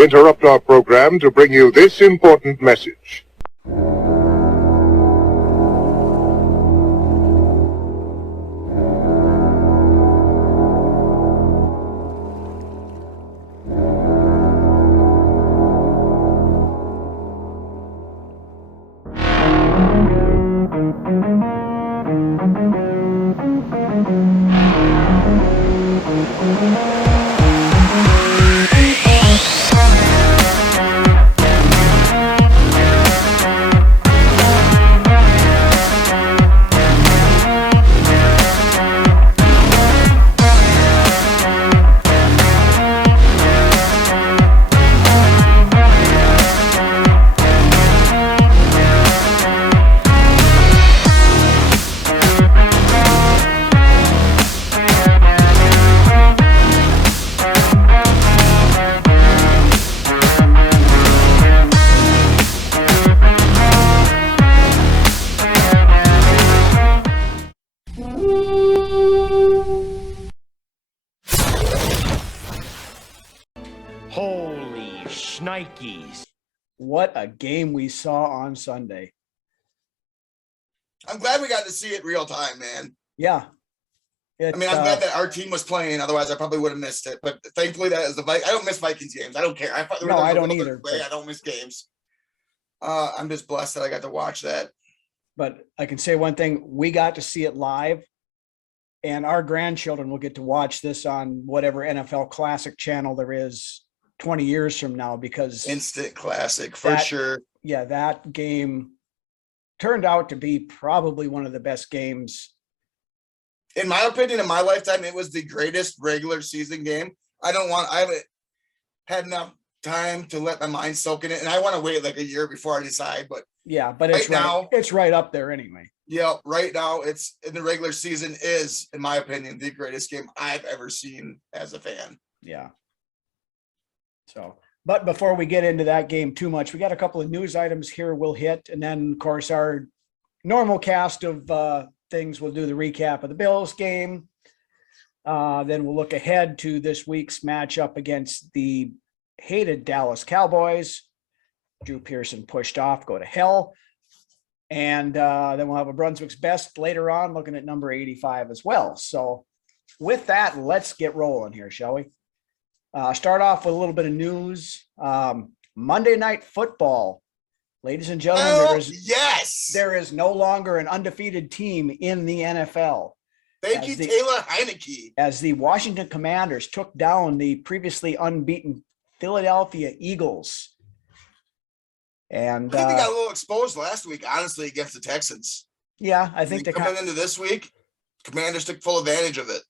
We interrupt our program to bring you this important message. Holy shnikes. What a game we saw on Sunday. I'm glad we got to see it real time, man. Yeah. I'm glad that our team was playing. Otherwise, I probably would have missed it. But thankfully, that is the Vikings. I don't miss Vikings games. I don't care. I don't either. I don't miss games. I'm just blessed that I got to watch that. But I can say one thing. We got to see it live. And our grandchildren will get to watch this on whatever NFL Classic channel there is 20 years from now, because instant classic for sure. Yeah, that game turned out to be probably one of the best games. In my opinion, in my lifetime, it was the greatest regular season game. I haven't had enough time to let my mind soak in it. And I want to wait like a year before I decide, but yeah, but it's right up there anyway. Yeah, right now it's in the regular season is, in my opinion, the greatest game I've ever seen as a fan. Yeah. So, but before we get into that game too much, we got a couple of news items here we'll hit. And then, of course, our normal cast of things. We'll do the recap of the Bills game. Then we'll look ahead to this week's matchup against the hated Dallas Cowboys. Drew Pearson pushed off, go to hell. And then we'll have a Brunswick's best later on, looking at number 85 as well. So with that, let's get rolling here, shall we? Start off with a little bit of news. Monday Night Football. Ladies and gentlemen, there is no longer an undefeated team in the NFL. Thank you, Taylor Heineke. As the Washington Commanders took down the previously unbeaten Philadelphia Eagles. And I think they got a little exposed last week, honestly, against the Texans. Yeah, I think they coming into this week, Commanders took full advantage of it.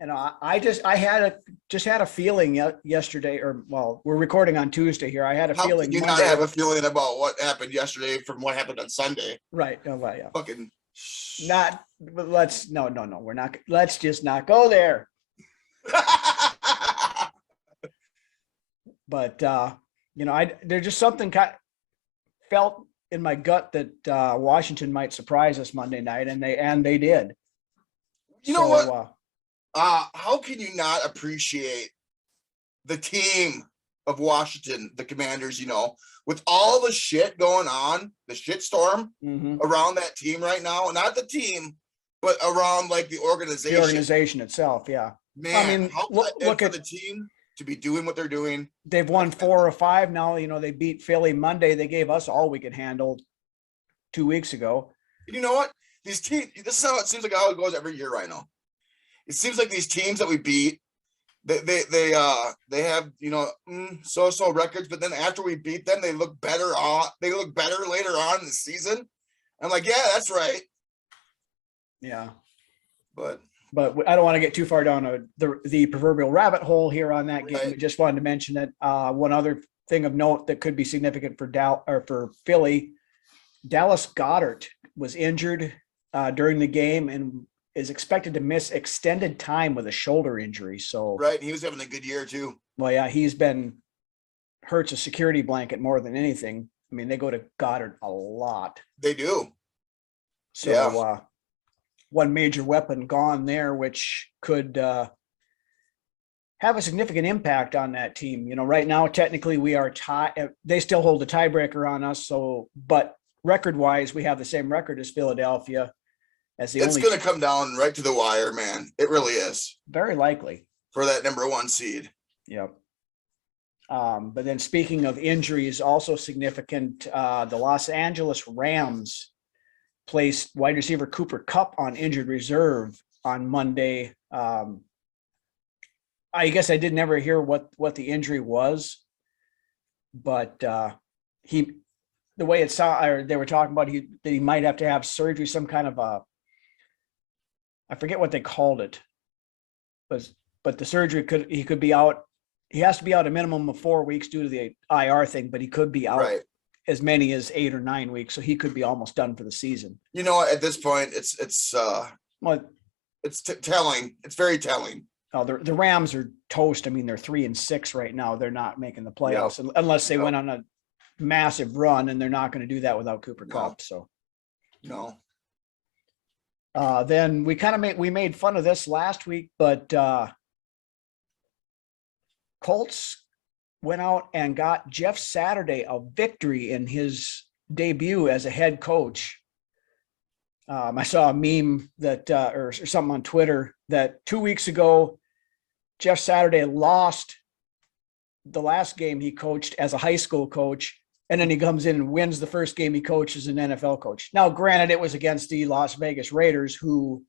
And I had a feeling yesterday, we're recording on Tuesday here. I had a feeling. You not have a feeling about what happened yesterday from what happened on Sunday, right? Oh, well, yeah. Fucking not. Let's no. We're not. Let's just not go there. But there's just something felt in my gut that Washington might surprise us Monday night, and they did. You know what? How can you not appreciate the team of Washington, the Commanders, with all the shit going on, the shitstorm around that team right now? Not the team, but around like the organization. The organization itself, yeah. Man, look at the team to be doing what they're doing. They've won 4 or 5 now. They beat Philly Monday. They gave us all we could handle 2 weeks ago. You know what? These teams, this is how it seems like how it goes every year right now. It seems like these teams that we beat, they have so records, but then after we beat them, they look better. They look better later on in the season. I'm like, yeah, that's right. Yeah, but I don't want to get too far down the proverbial rabbit hole here on that game. Right. I just wanted to mention that one other thing of note that could be significant for Philly. Dallas Goedert was injured during the game and is expected to miss extended time with a shoulder injury. So right, he was having a good year too. Well, yeah, hurts a security blanket more than anything. I mean, they go to Goddard a lot. They do. So yeah. One major weapon gone there, which could have a significant impact on that team. You know, right now, technically we are tied. They still hold a tiebreaker on us. So, but record wise, we have the same record as Philadelphia. As it's going to come down right to the wire, man. It really is. Very likely. For that number 1 seed. Yep. But then speaking of injuries, also significant, the Los Angeles Rams placed wide receiver Cooper Kupp on injured reserve on Monday. I guess I did never hear what the injury was, but the way it sounded, they were talking about that he might have to have surgery, some kind of I forget what they called it, but the surgery he could be out. He has to be out a minimum of 4 weeks due to the IR thing, but he could be out as many as 8 or 9 weeks. So he could be almost done for the season. You know, at this point, it's telling. It's very telling. Oh, the Rams are toast. I mean, they're 3-6 right now. They're not making the playoffs unless they went on a massive run, and they're not going to do that without Cooper Kupp. So no. Then we made fun of this last week, but Colts went out and got Jeff Saturday a victory in his debut as a head coach. I saw a meme that or something on Twitter that 2 weeks ago, Jeff Saturday lost the last game he coached as a high school coach, and then he comes in and wins the first game he coached as an NFL coach. Now, granted, it was against the Las Vegas Raiders, who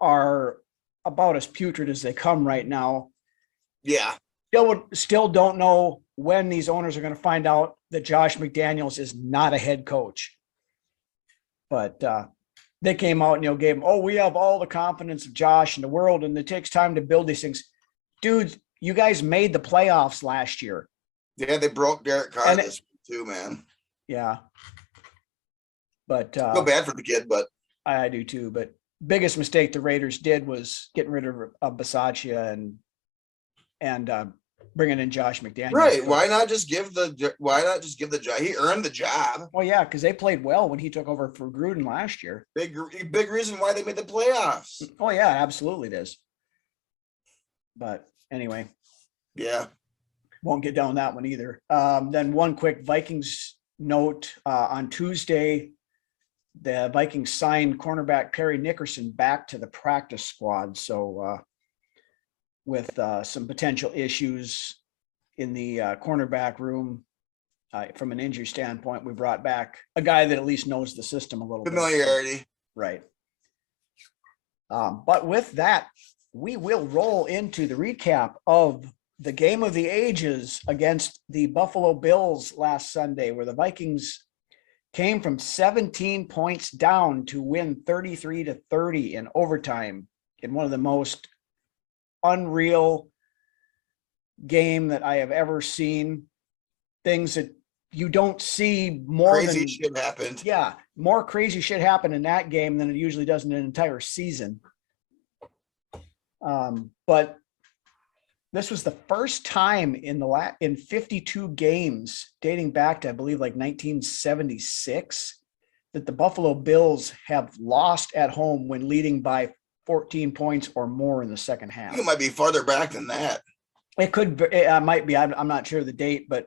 are about as putrid as they come right now. Yeah. Still don't know when these owners are going to find out that Josh McDaniels is not a head coach. But they came out and gave him, we have all the confidence of Josh in the world, and it takes time to build these things. Dude, you guys made the playoffs last year. Yeah, they broke Derek Carr this week too, man. Yeah. But feel bad for the kid, but I do too. But biggest mistake the Raiders did was getting rid of Bisaccia and bringing in Josh McDaniels. Right. Why not just give the job? He earned the job. Well, yeah, because they played well when he took over for Gruden last year. Big reason why they made the playoffs. Oh, yeah, absolutely it is. But anyway. Yeah. Won't get down that one either. Then one quick Vikings note. On Tuesday, the Vikings signed cornerback Perry Nickerson back to the practice squad. So with some potential issues in the cornerback room from an injury standpoint, we brought back a guy that at least knows the system a little familiarity. Bit. Right. But with that, we will roll into the recap of the game of the ages against the Buffalo Bills last Sunday, where the Vikings came from 17 points down to win 33-30 in overtime in one of the most unreal game that I have ever seen. Things that you don't see more crazy shit happened. Yeah, more crazy shit happened in that game than it usually does in an entire season. But this was the first time in 52 games dating back to, I believe, like 1976 that the Buffalo Bills have lost at home when leading by 14 points or more in the second half. I think it might be farther back than that. It might be. I'm not sure the date, but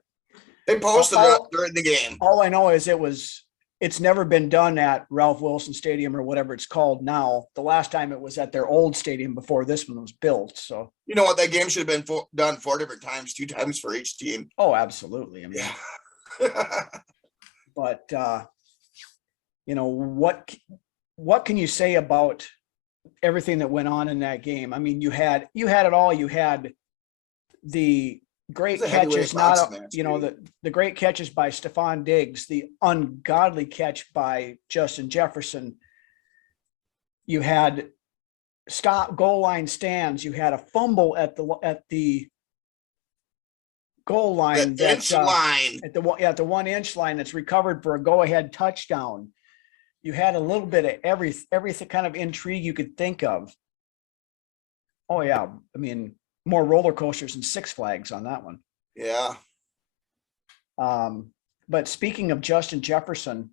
they posted it during the game. All I know is it's never been done at Ralph Wilson Stadium or whatever it's called now. The last time it was at their old stadium before this one was built. So you know what? That game should have been done 4 different times, 2 times for each team. Oh, absolutely. I mean, yeah. But what can you say about everything that went on in that game? I mean, you had it all. You had the great catches, the great catches by Stephon Diggs, the ungodly catch by Justin Jefferson. You had goal line stands. You had a fumble at the goal line, the inch line at the 1 inch line that's recovered for a go-ahead touchdown. You had a little bit of everything kind of intrigue you could think of. Oh yeah, I mean, more roller coasters and Six Flags on that one. Yeah. But speaking of Justin Jefferson,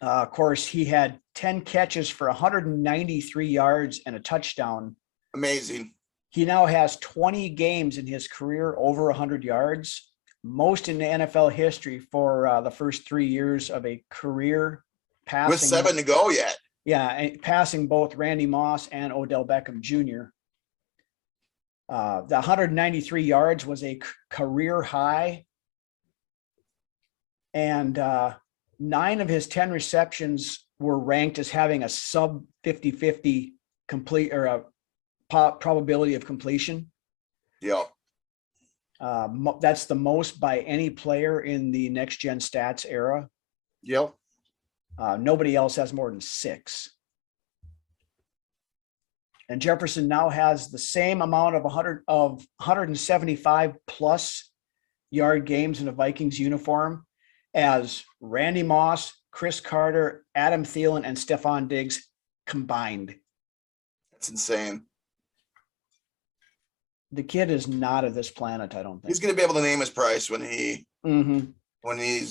of course, he had 10 catches for 193 yards and a touchdown. Amazing. He now has 20 games in his career over 100 yards, most in the NFL history for the first 3 years of a career passing. With 7 to go yet. Yeah, passing both Randy Moss and Odell Beckham Jr. The 193 yards was a career high. And 9 of his 10 receptions were ranked as having a sub 50-50 complete or a probability of completion. Yeah. That's the most by any player in the next gen stats era. Yep. Nobody else has more than 6. And Jefferson now has the same amount of 175 plus yard games in a Vikings uniform as Randy Moss, Chris Carter, Adam Thielen, and Stephon Diggs combined. That's insane. The kid is not of this planet, I don't think. He's going to be able to name his price when he's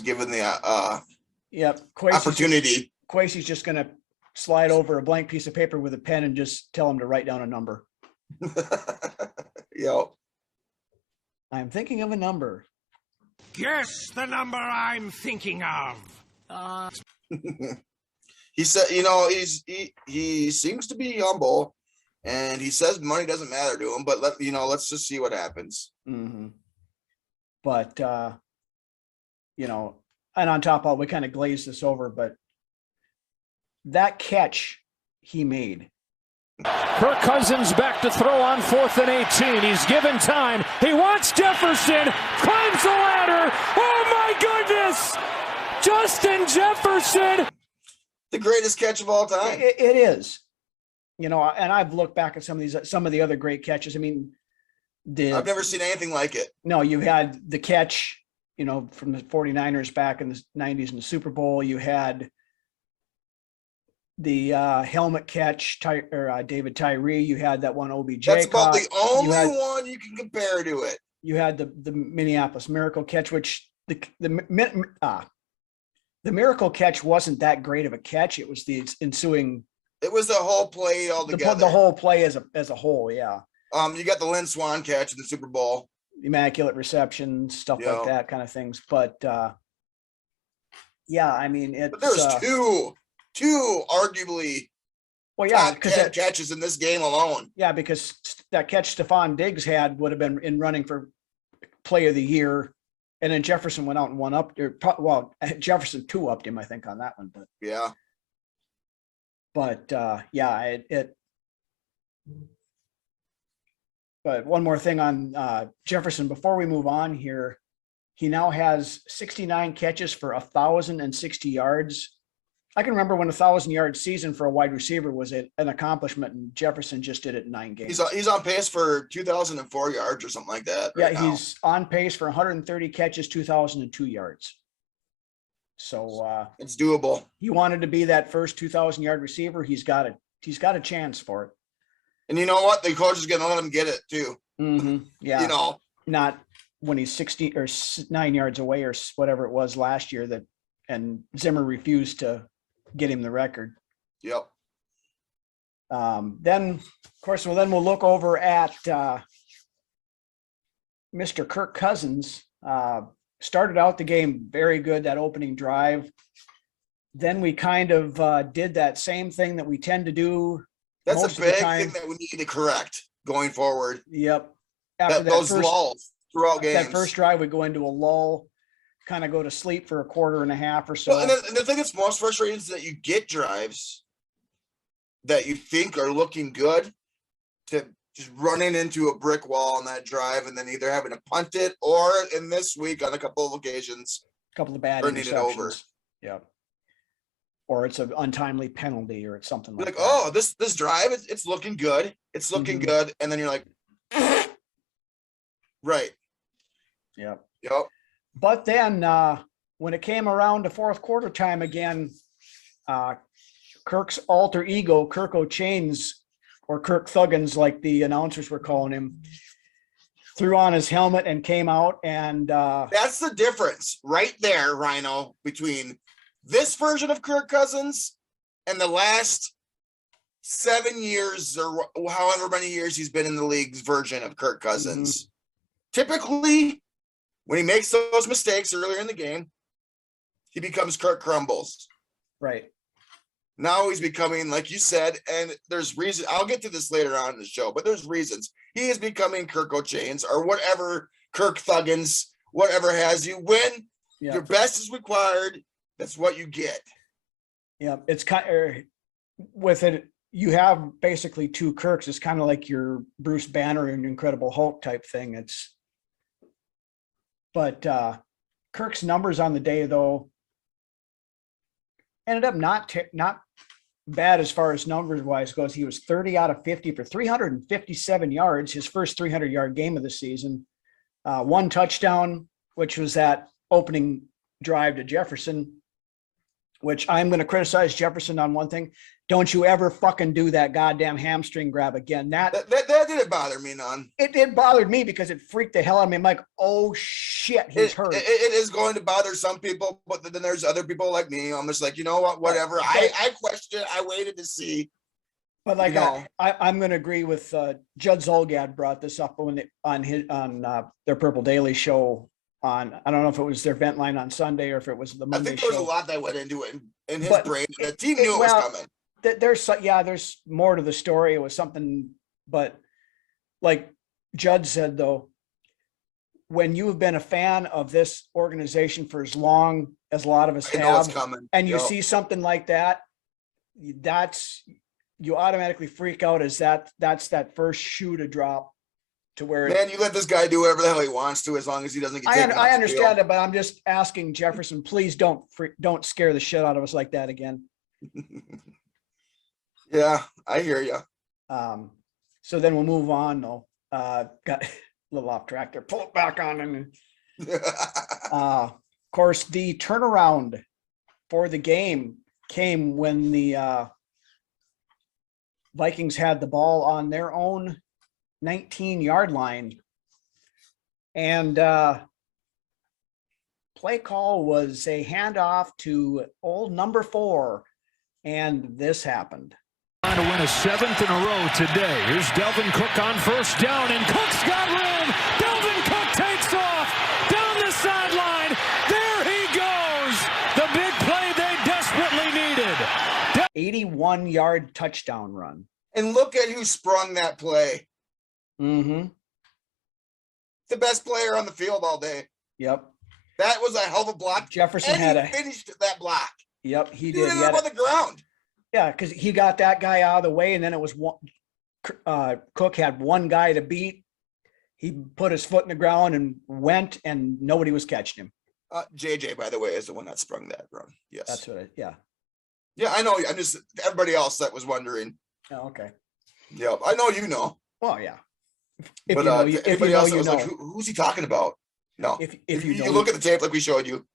given the opportunity. Kwesi's just going to slide over a blank piece of paper with a pen and just tell him to write down a number. Yep. I'm thinking of a number. Guess the number I'm thinking of. He said, he seems to be humble, and he says money doesn't matter to him, but let's just see what happens. Mm-hmm. But, and on top of all, we kind of glazed this over, but that catch he made. Kirk Cousins back to throw on 4th and 18. He's given time. He wants Jefferson. Climbs the ladder. Oh my goodness! Justin Jefferson. The greatest catch of all time. It is. And I've looked back at some of the other great catches. I mean, I've never seen anything like it. No, you had the catch, from the 49ers back in the 90s in the Super Bowl. You had the helmet catch, David Tyree. You had that one OBJ. That's about the only one you can compare to it. You had the Minneapolis Miracle catch, which the Miracle catch wasn't that great of a catch. It was the ensuing. It was the whole play altogether. The whole play as a whole, yeah. You got the Lynn Swan catch in the Super Bowl. Immaculate reception, stuff like that kind of things. But yeah, I mean, but there's two arguably catches in this game alone. Yeah, because that catch Stephon Diggs had would have been in running for play of the year. And then Jefferson went out and Jefferson 2-upped him, I think, on that one. But yeah. But But one more thing on Jefferson before we move on here. He now has 69 catches for 1,060 yards. I can remember when 1,000-yard season for a wide receiver was an accomplishment, and Jefferson just did it in 9 games. He's on pace for 2,004 yards or something like that. He's on pace for 130 catches, 2,002 yards. So it's doable. He wanted to be that first 2,000-yard receiver. He's got a chance for it. And you know what? The coach is going to let him get it too. Mm-hmm. Yeah. Not when he's 60 or 9 yards away or whatever it was last year and Zimmer refused to get him the record. Yep. Then we'll look over at Mr. Kirk Cousins. Started out the game very good, that opening drive. Then we kind of did that same thing that we tend to do. That's a big thing that we need to correct going forward. Yep. Those lulls throughout games. That first drive, we go into a lull, kind of go to sleep for a quarter and a half or so. Well, and the thing that's most frustrating is that you get drives that you think are looking good to just running into a brick wall on that drive and then either having to punt it or in this week on a couple of occasions, a couple of bad turning it over. Yeah. Or it's an untimely penalty or it's something like that. Oh, this drive, it's looking good. It's looking good. And then you're like, right. Yep. But then when it came around to fourth quarter time again, Kirk's alter ego, Kirk O'Chains, or Kirk Thuggins, like the announcers were calling him, threw on his helmet and came out. And that's the difference right there, Rhino, between this version of Kirk Cousins and the last 7 years or however many years he's been in the league's version of Kirk Cousins. Typically, when he makes those mistakes earlier in the game, he becomes Kirk Crumbles. Right. Now he's becoming, like you said, and there's reason. I'll get to this later on in the show, but there's reasons. He is becoming Kirk O'Chains or whatever, Kirk Thuggins, whatever has you. When your best is required, that's what you get. Yeah, it's kind of with it. You have basically two Kirks. It's kind of like your Bruce Banner and Incredible Hulk type thing. But Kirk's numbers on the day though ended up not bad as far as numbers wise goes. He was 30 out of 50 for 357 yards, his first 300-yard game of the season. One touchdown, which was that opening drive to Jefferson, which I'm going to criticize Jefferson on one thing. Don't you ever fucking do that goddamn hamstring grab again. That didn't bother me none. It bothered me because it freaked the hell out of me. I'm like, oh shit, he's hurt. It is going to bother some people, but then there's other people like me. I'm just like, you know what, whatever. I questioned it. I waited to see. But like, I'm going to agree with Judd Zolgad brought this up on their Purple Daily show. I don't know if it was their vent line on Sunday or if it was the Monday show. I think there was a lot that went into it in his brain. The team knew it was coming. There's more to the story. It was something, but like Judd said, though, when you have been a fan of this organization for as long as a lot of us have, and you see something like that, you automatically freak out as that's that first shoe to drop. To where, man, you let this guy do whatever the hell he wants to, as long as he doesn't get taken off the field. I understand it, but I'm just asking Jefferson, please don't scare the shit out of us like that again. Yeah, I hear you. So then we'll move on though. Got a little off track there. Pull it back on. And of course, the turnaround for the game came when the Vikings had the ball on their own 19-yard line, and play call was a handoff to old number 4, and this happened. Trying to win a 7th in a row today. Here's Delvin Cook on first down, and Cook's got room. Delvin Cook takes off down the sideline. There he goes. The big play they desperately needed. 81-yard touchdown run. And look at who sprung that play. Mm-hmm. The best player on the field all day. Yep. That was a hell of a block. Jefferson finished that block. Yep, he did. He on the ground. Yeah, because he got that guy out of the way, and then it was one. Cook had one guy to beat. He put his foot in the ground and went, and nobody was catching him. JJ, by the way, is the one that sprung that run. Yes, that's what. Yeah. Yeah, I know. I'm just everybody else that was wondering. Oh, okay. Yeah, I know you know. Well, yeah. If you know, like, who's he talking about? No. If you look at the tape like we showed you,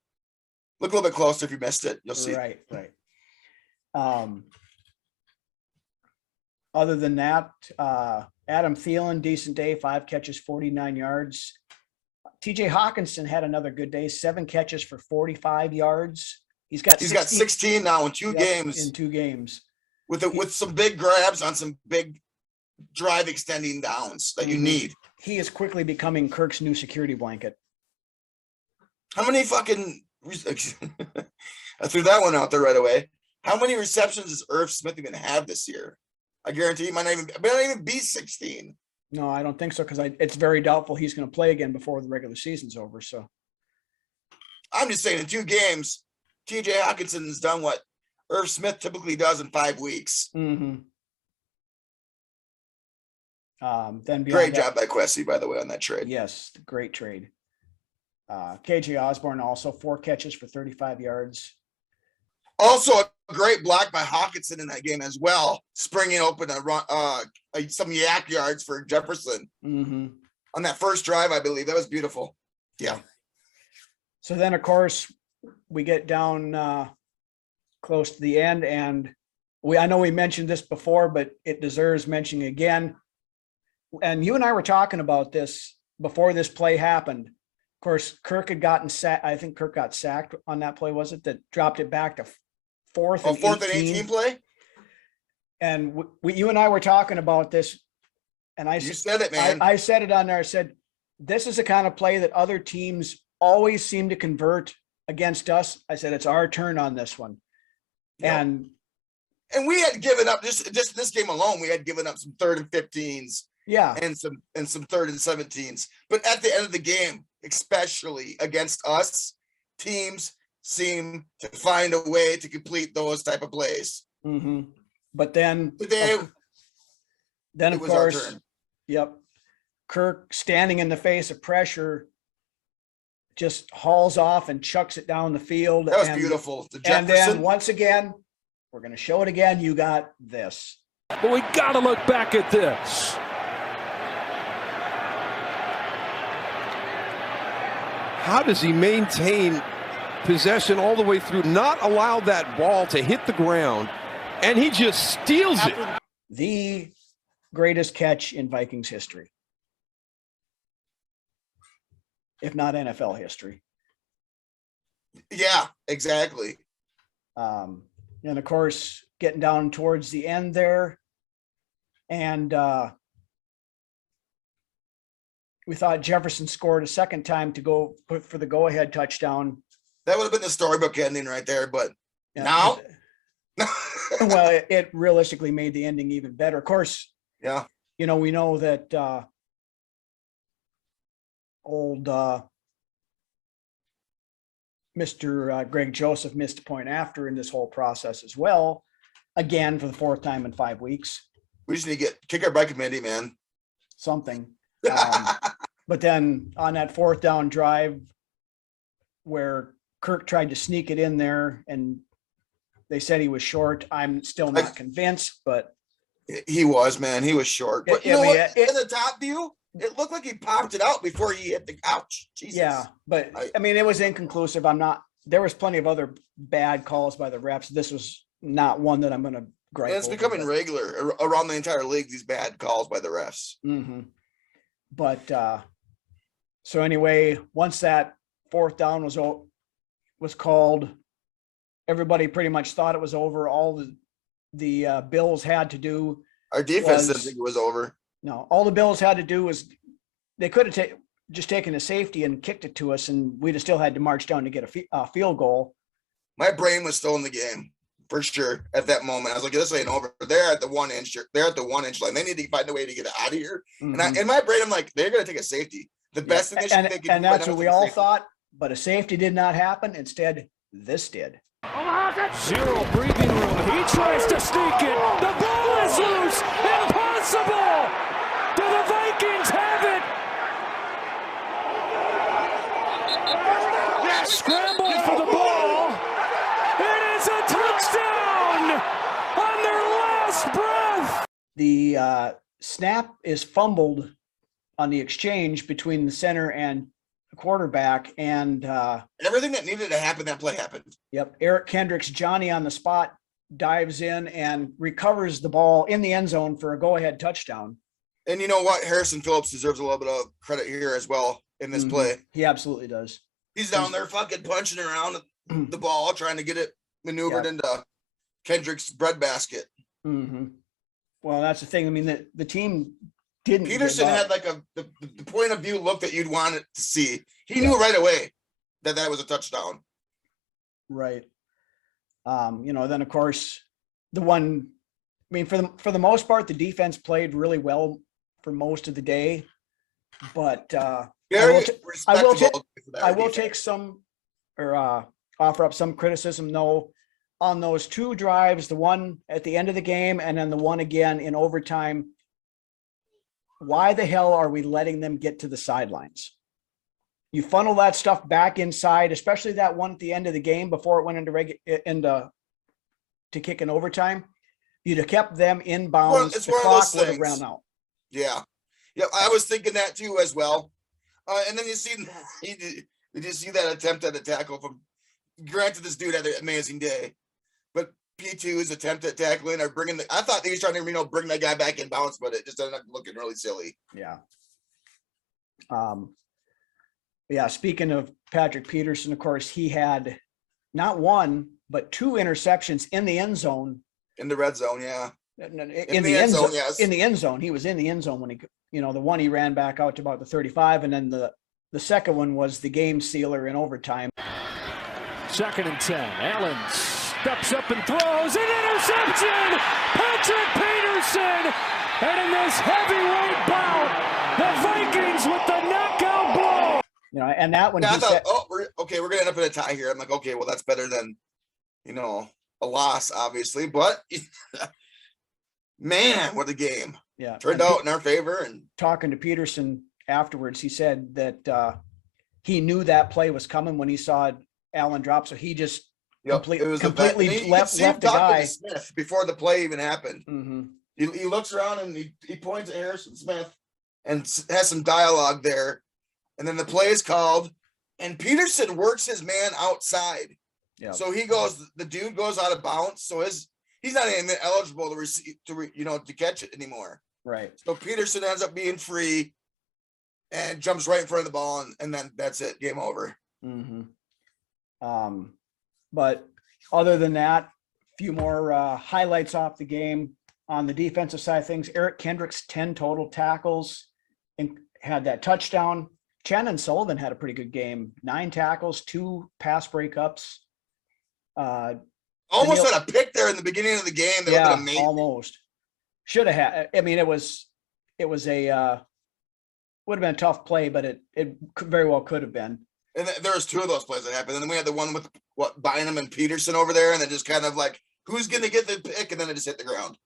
look a little bit closer if you missed it. You'll see. Right. Other than that, Adam Thielen, decent day, 5 catches, 49 yards. TJ Hawkinson had another good day, 7 catches for 45 yards. He's got 16 now in 2 games. In 2 games. With some big grabs on some big drive extending downs that you need. He is quickly becoming Kirk's new security blanket. How many fucking I threw that one out there right away. How many receptions does Irv Smith even have this year? I guarantee he might not even be 16. No, I don't think so, because it's very doubtful he's going to play again before the regular season's over. So I'm just saying, in 2 games, TJ Hawkinson's done what Irv Smith typically does in 5 weeks. Mm-hmm. Then great job by Quessy, by the way, on that trade. Yes, great trade. KJ Osborne also 4 catches for 35 yards. Also a great block by Hawkinson in that game as well, springing open a run, some yak yards for Jefferson on that first drive. I believe that was beautiful. Yeah. So then, of course, we get down close to the end, and I know we mentioned this before, but it deserves mentioning again. And you and I were talking about this before this play happened. Of course, Kirk had gotten sacked. I think Kirk got sacked on that play. Was it that dropped it back to 4th and 18 play? And you and I were talking about this, and You said it, man. I said it on there. I said, this is the kind of play that other teams always seem to convert against us. I said, it's our turn on this one. Yep. And we had given up just this game alone. We had given up some 3rd and 15s, and some 3rd and 17s. But at the end of the game, especially against us, teams seem to find a way to complete those type of plays. Mm-hmm. But then of course, yep, Kirk, standing in the face of pressure, just hauls off and chucks it down the field. That was beautiful. And then once again, we're going to show it again. You got this. But we got to look back at this. How does he maintain possession all the way through, not allow that ball to hit the ground, and he just steals it? The greatest catch in Vikings history, if not NFL history. Yeah, exactly. And of course, getting down towards the end there, and we thought Jefferson scored a second time to go for the go-ahead touchdown. That would have been the storybook ending right there, but now, well, it realistically made the ending even better. Of course, yeah. We know that old Mr. Greg Joseph missed a point after in this whole process as well, again for the 4th time in 5 weeks. We just need to kick our butt committee, man. Something. But then on that 4th down drive where Kirk tried to sneak it in there and they said he was short, I'm still not convinced, but he was, man. He was short. But you know what? In the top view, it looked like he popped it out before he hit the couch. Jesus. Yeah, but I mean, it was inconclusive. There was plenty of other bad calls by the refs. This was not one that I'm going to gripe. And it's becoming regular around the entire league, these bad calls by the refs. Mm-hmm. But so anyway, once that 4th down was called, everybody pretty much thought it was over. All the Bills had to do. Our defense didn't think it was over. No, all the Bills had to do was they could have just taken a safety and kicked it to us, and we'd have still had to march down to get a field goal. My brain was still in the game for sure at that moment. I was like, "This ain't over." They're at the 1 inch. They're at the 1 inch line. They need to find a way to get out of here. Mm-hmm. And in my brain, I'm like, they're going to take a safety. The best thing they should think. And that's what we all thought. But a safety did not happen. Instead, this did. Zero breathing room. He tries to sneak it. The ball is loose. Impossible. Do the Vikings have it? Scramble for the ball. It is a touchdown on their last breath. The snap is fumbled on the exchange between the center and the quarterback, and everything that needed to happen, that play happened. Yep. Eric Kendricks, Johnny on the spot, dives in and recovers the ball in the end zone for a go-ahead touchdown. And you know what? Harrison Phillips deserves a little bit of credit here as well in this play. He absolutely does. He's down there fucking punching around the ball, trying to get it maneuvered into Kendrick's breadbasket. Mm-hmm. Well, that's the thing. I mean, the team didn't. Peterson had like the point of view look that you'd want it to see. He knew right away that was a touchdown. Right. Then of course the one, I mean, for the most part, the defense played really well for most of the day, but I will take some or offer up some criticism though on those 2 drives, the one at the end of the game and then the one again in overtime. Why the hell are we letting them get to the sidelines? You funnel that stuff back inside, especially that one at the end of the game before it went into to kick in overtime. You'd have kept them inbounds. Well, it's the one clock of those would have things. ran out. Yeah. I was thinking that too as well. And then you see, did you see that attempt at a tackle from? Granted, this dude had an amazing day, but P2's attempt at tackling or I thought he was trying to bring that guy back in bounds, but it just ended up looking really silly. Yeah. Speaking of Patrick Peterson, of course, he had not 1 but 2 interceptions in the end zone. In the red zone, yeah. in the end zone. Yes. In the end zone. He was in the end zone when the one he ran back out to about the 35, and then the second one was the game sealer in overtime. 2nd and 10. Allen steps up and throws an interception. Patrick Peterson, and in this heavyweight bout, the Vikings with the knockout blow. And that one. Yeah, I thought, we're gonna end up in a tie here. I'm like, okay, well, that's better than, a loss, obviously, but man, what a game. Yeah. Turned out in our favor. And talking to Peterson afterwards, he said that he knew that play was coming when he saw Allen drop. So he just completely left the guy Smith before the play even happened. Mm-hmm. He looks around and he points at Harrison Smith and has some dialogue there. And then the play is called and Peterson works his man outside. Yeah. So the dude goes out of bounds. So he's not even eligible to receive, to catch it anymore. Right. So Peterson ends up being free and jumps right in front of the ball. And then that's it. Game over. Mm-hmm. But other than that, a few more highlights off the game. On the defensive side of things, Eric Kendricks, 10 total tackles and had that touchdown. Shannon Sullivan had a pretty good game. 9 tackles, 2 pass breakups. Almost had a pick there in the beginning of the game. That would have been amazing. Almost. Should have had. I mean, it was a would have been a tough play, but it very well could have been. And there was 2 of those plays that happened. And then we had the one with Bynum and Peterson over there, and then just kind of like, who's going to get the pick? And then it just hit the ground.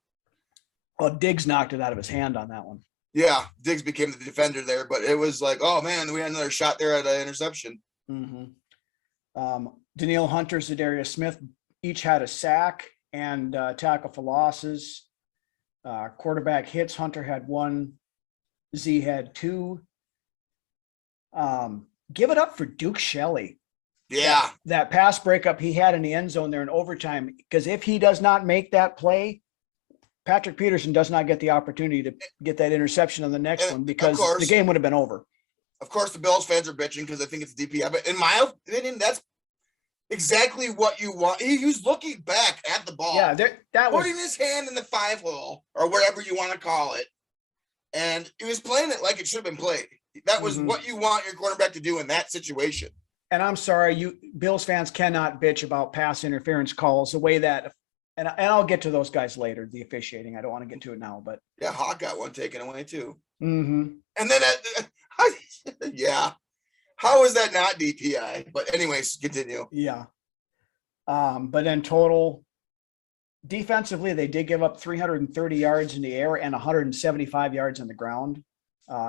Well, Diggs knocked it out of his hand on that one. Yeah, Diggs became the defender there, but it was like, oh man, we had another shot there at an interception. Mm-hmm. Danielle Hunter, Zadarius Smith each had a sack and tackle for losses. Quarterback hits, Hunter had 1, Z had 2. Give it up for Duke Shelley. Yeah. That pass breakup he had in the end zone there in overtime, because if he does not make that play, Patrick Peterson does not get the opportunity to get that interception on the next one, because the game would have been over. Of course, the Bills fans are bitching because I think it's DPI, but in my opinion, that's exactly what you want. He was looking back at the ball. Yeah, that was putting his hand in the 5-hole or whatever you want to call it, and he was playing it like it should have been played. That was what you want your quarterback to do in that situation. And I'm sorry, you Bills fans cannot bitch about pass interference calls the way that. And I'll get to those guys later, the officiating. I don't want to get to it now, but yeah, Hawk got one taken away too. Mm-hmm. And then, yeah, how is that not DPI? But anyways, continue. Yeah. But in total, defensively, they did give up 330 yards in the air and 175 yards on the ground.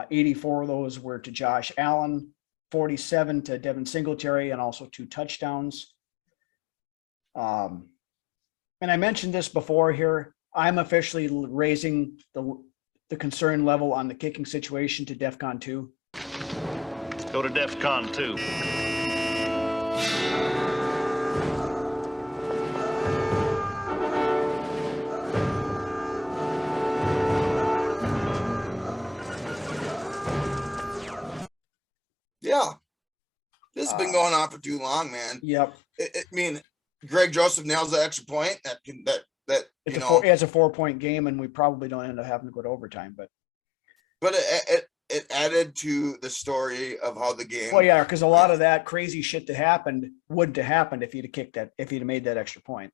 84 of those were to Josh Allen, 47 to Devin Singletary, and also 2 touchdowns. And I mentioned this before here, I'm officially raising the concern level on the kicking situation to DEFCON 2. Go to DEFCON 2. Yeah. This has been going on for too long, man. Yep. I mean, Greg Joseph nails the extra point. It's a 4-point game, and we probably don't end up having to go to overtime. But it added to the story of how the game. Well, yeah, because a lot of that crazy shit that happened wouldn't have happened if he'd have made that extra point.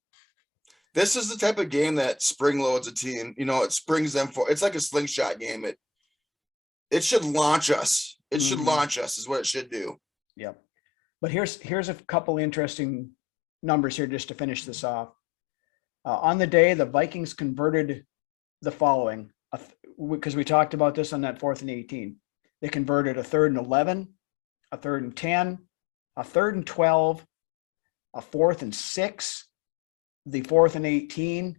This is the type of game that spring loads a team. It springs them for. It's like a slingshot game. It should launch us. It should launch us is what it should do. Yep. But here's a couple interesting numbers here just to finish this off. On the day, the Vikings converted the following, because we talked about this on that 4th and 18. They converted a 3rd and 11, a 3rd and 10, a 3rd and 12, a 4th and 6, the 4th and 18,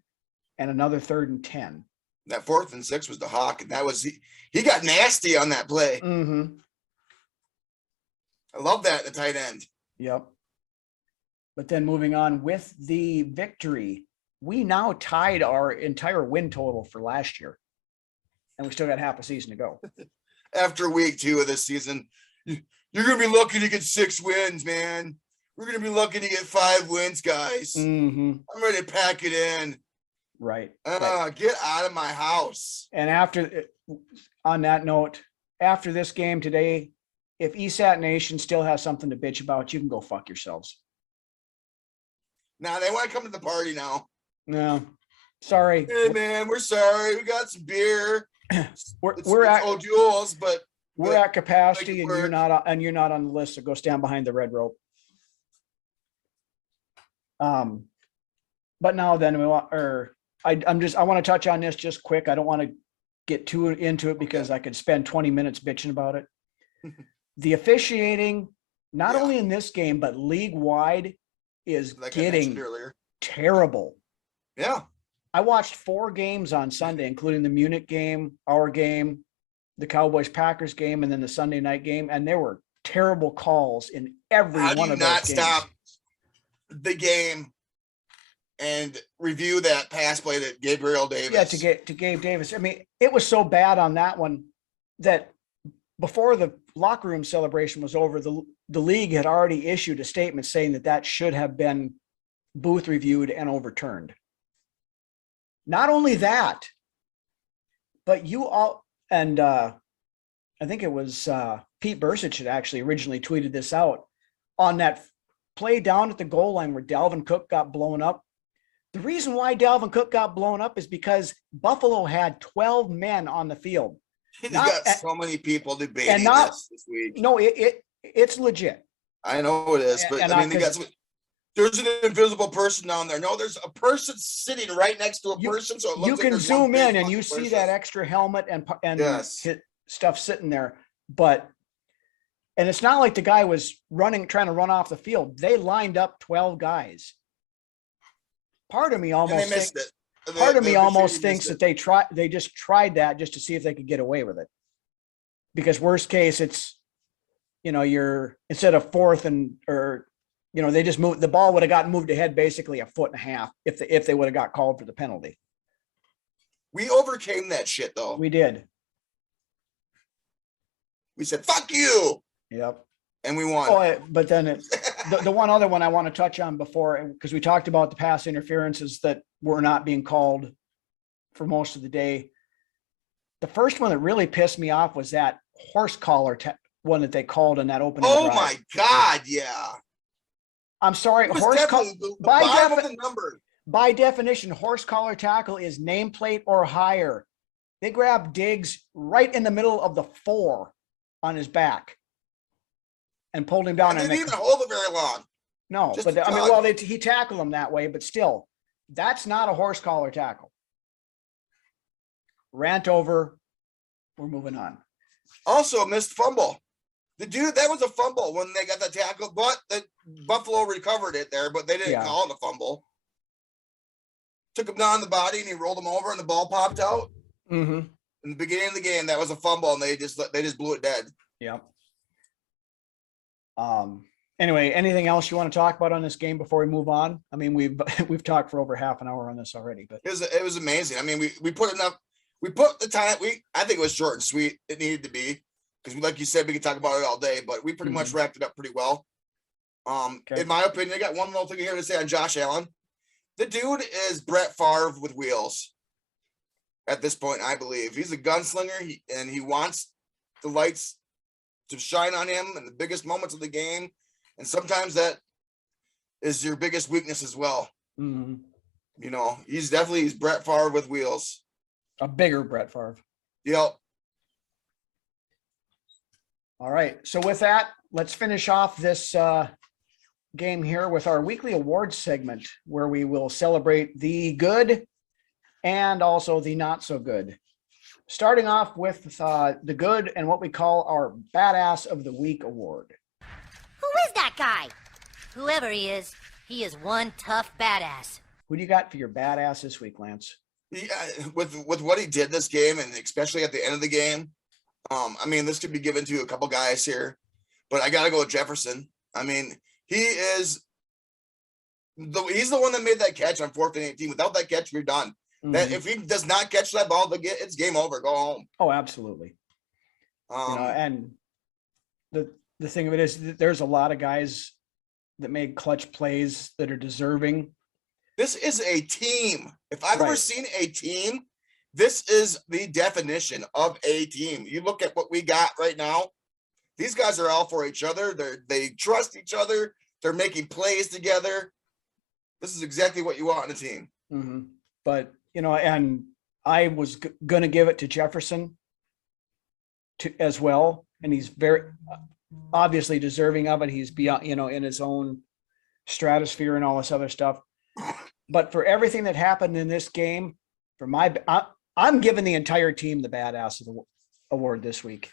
and another 3rd and 10. That 4th and 6 was the Hawk, and that was he got nasty on that play. Mm-hmm. I love that, the tight end. Yep. But then moving on with the victory, we now tied our entire win total for last year, and we still got half a season to go. After week 2 of this season, you're going to be lucky to get 6 wins, man. We're going to be lucky to get 5 wins, guys. Mm-hmm. I'm ready to pack it in. Right. Get out of my house. And on that note, after this game today, if ESAT Nation still has something to bitch about, you can go fuck yourselves. Now they want to come to the party now. No, sorry. Hey man, we're sorry. We got some beer. We're at O'Doul's, but we're at capacity, and you're not on the list. So go stand behind the red rope. But now then I want to touch on this just quick. I don't want to get too into it because I could spend 20 minutes bitching about it. The officiating, not only in this game, but league wide, is getting terrible. Yeah. I watched 4 games on Sunday, including the Munich game, our game, the Cowboys Packers game, and then the Sunday night game. And there were terrible calls in every one of those games. How do you not stop the game and review that pass play to Gabriel Davis? Yeah, to Gabe Davis. I mean, it was so bad on that one that before the locker room celebration was over, the league had already issued a statement saying that should have been booth reviewed and overturned. Not only that, but I think it was Pete Bursich had actually originally tweeted this out on that play down at the goal line where Dalvin Cook got blown up. The reason why Dalvin Cook got blown up is because Buffalo had 12 men on the field. You got so many people debating this week. No, it's legit. I know it is, but there's an invisible person down there. No, there's a person sitting right next to a person, so it looks you like can there's zoom in and you person. see that extra helmet and yes. stuff sitting there. And it's not like the guy was trying to run off the field. They lined up 12 guys. Part of me almost missed it. Thinks that they just tried that just to see if they could get away with it. Because worst case, it's, you're instead of 4th they just moved, the ball would have gotten moved ahead basically a foot and a half if they would have got called for the penalty. We overcame that shit though. We did. We said, fuck you. Yep. And we won. Oh, but then the one other one I want to touch on before, because we talked about the pass interferences that were not being called for most of the day. The first one that really pissed me off was that horse collar one that they called in that opening. Oh drive. my God. Yeah. I'm sorry. By definition, horse collar tackle is nameplate or higher. They grabbed Diggs right in the middle of the 4 on his back and pulled him down. And they didn't even hold it very long. No, he tackled him that way, but still, that's not a horse collar tackle. Rant over. We're moving on. Also, missed fumble. The dude, that was a fumble when they got the tackle, but the Buffalo recovered it there, but they didn't call it a fumble. Took him down the body and he rolled him over and the ball popped out. Mm-hmm. In the beginning of the game, that was a fumble and they just blew it dead. Yep. Anyway, anything else you want to talk about on this game before we move on? I mean, we've talked for over half an hour on this already, but it was amazing. I mean, we put enough. We put the time. I think it was short and sweet. It needed to be because, like you said, we could talk about it all day. But we pretty much wrapped it up pretty well. In my opinion, I got one little thing here to say on Josh Allen. The dude is Brett Favre with wheels. At this point, I believe he's a gunslinger, and he wants the lights to shine on him in the biggest moments of the game, and sometimes that is your biggest weakness as well. Mm-hmm. He's Brett Favre with wheels. A bigger Brett Favre. Yep. All right. So with that, let's finish off this game here with our weekly awards segment, where we will celebrate the good and also the not so good. Starting off with the good and what we call our Badass of the Week award. Who is that guy? Whoever he is one tough badass. Who do you got for your badass this week, Lance? Yeah, with what he did this game, and especially at the end of the game, I mean, this could be given to a couple guys here, but I got to go with Jefferson. I mean, he's the one that made that catch on 4th and 18. Without that catch, you're done. Mm-hmm. That if he does not catch that ball, it's game over. Go home. Oh, absolutely. And the thing of it is, there's a lot of guys that made clutch plays that are deserving. This is a team. If I've ever seen a team, this is the definition of a team. You look at what we got right now. These guys are all for each other. They trust each other. They're making plays together. This is exactly what you want in a team. Mm-hmm. But, and I was going to give it to Jefferson as well. And he's very obviously deserving of it. He's beyond, in his own stratosphere and all this other stuff. But for everything that happened in this game, I'm giving the entire team the badass of the award this week.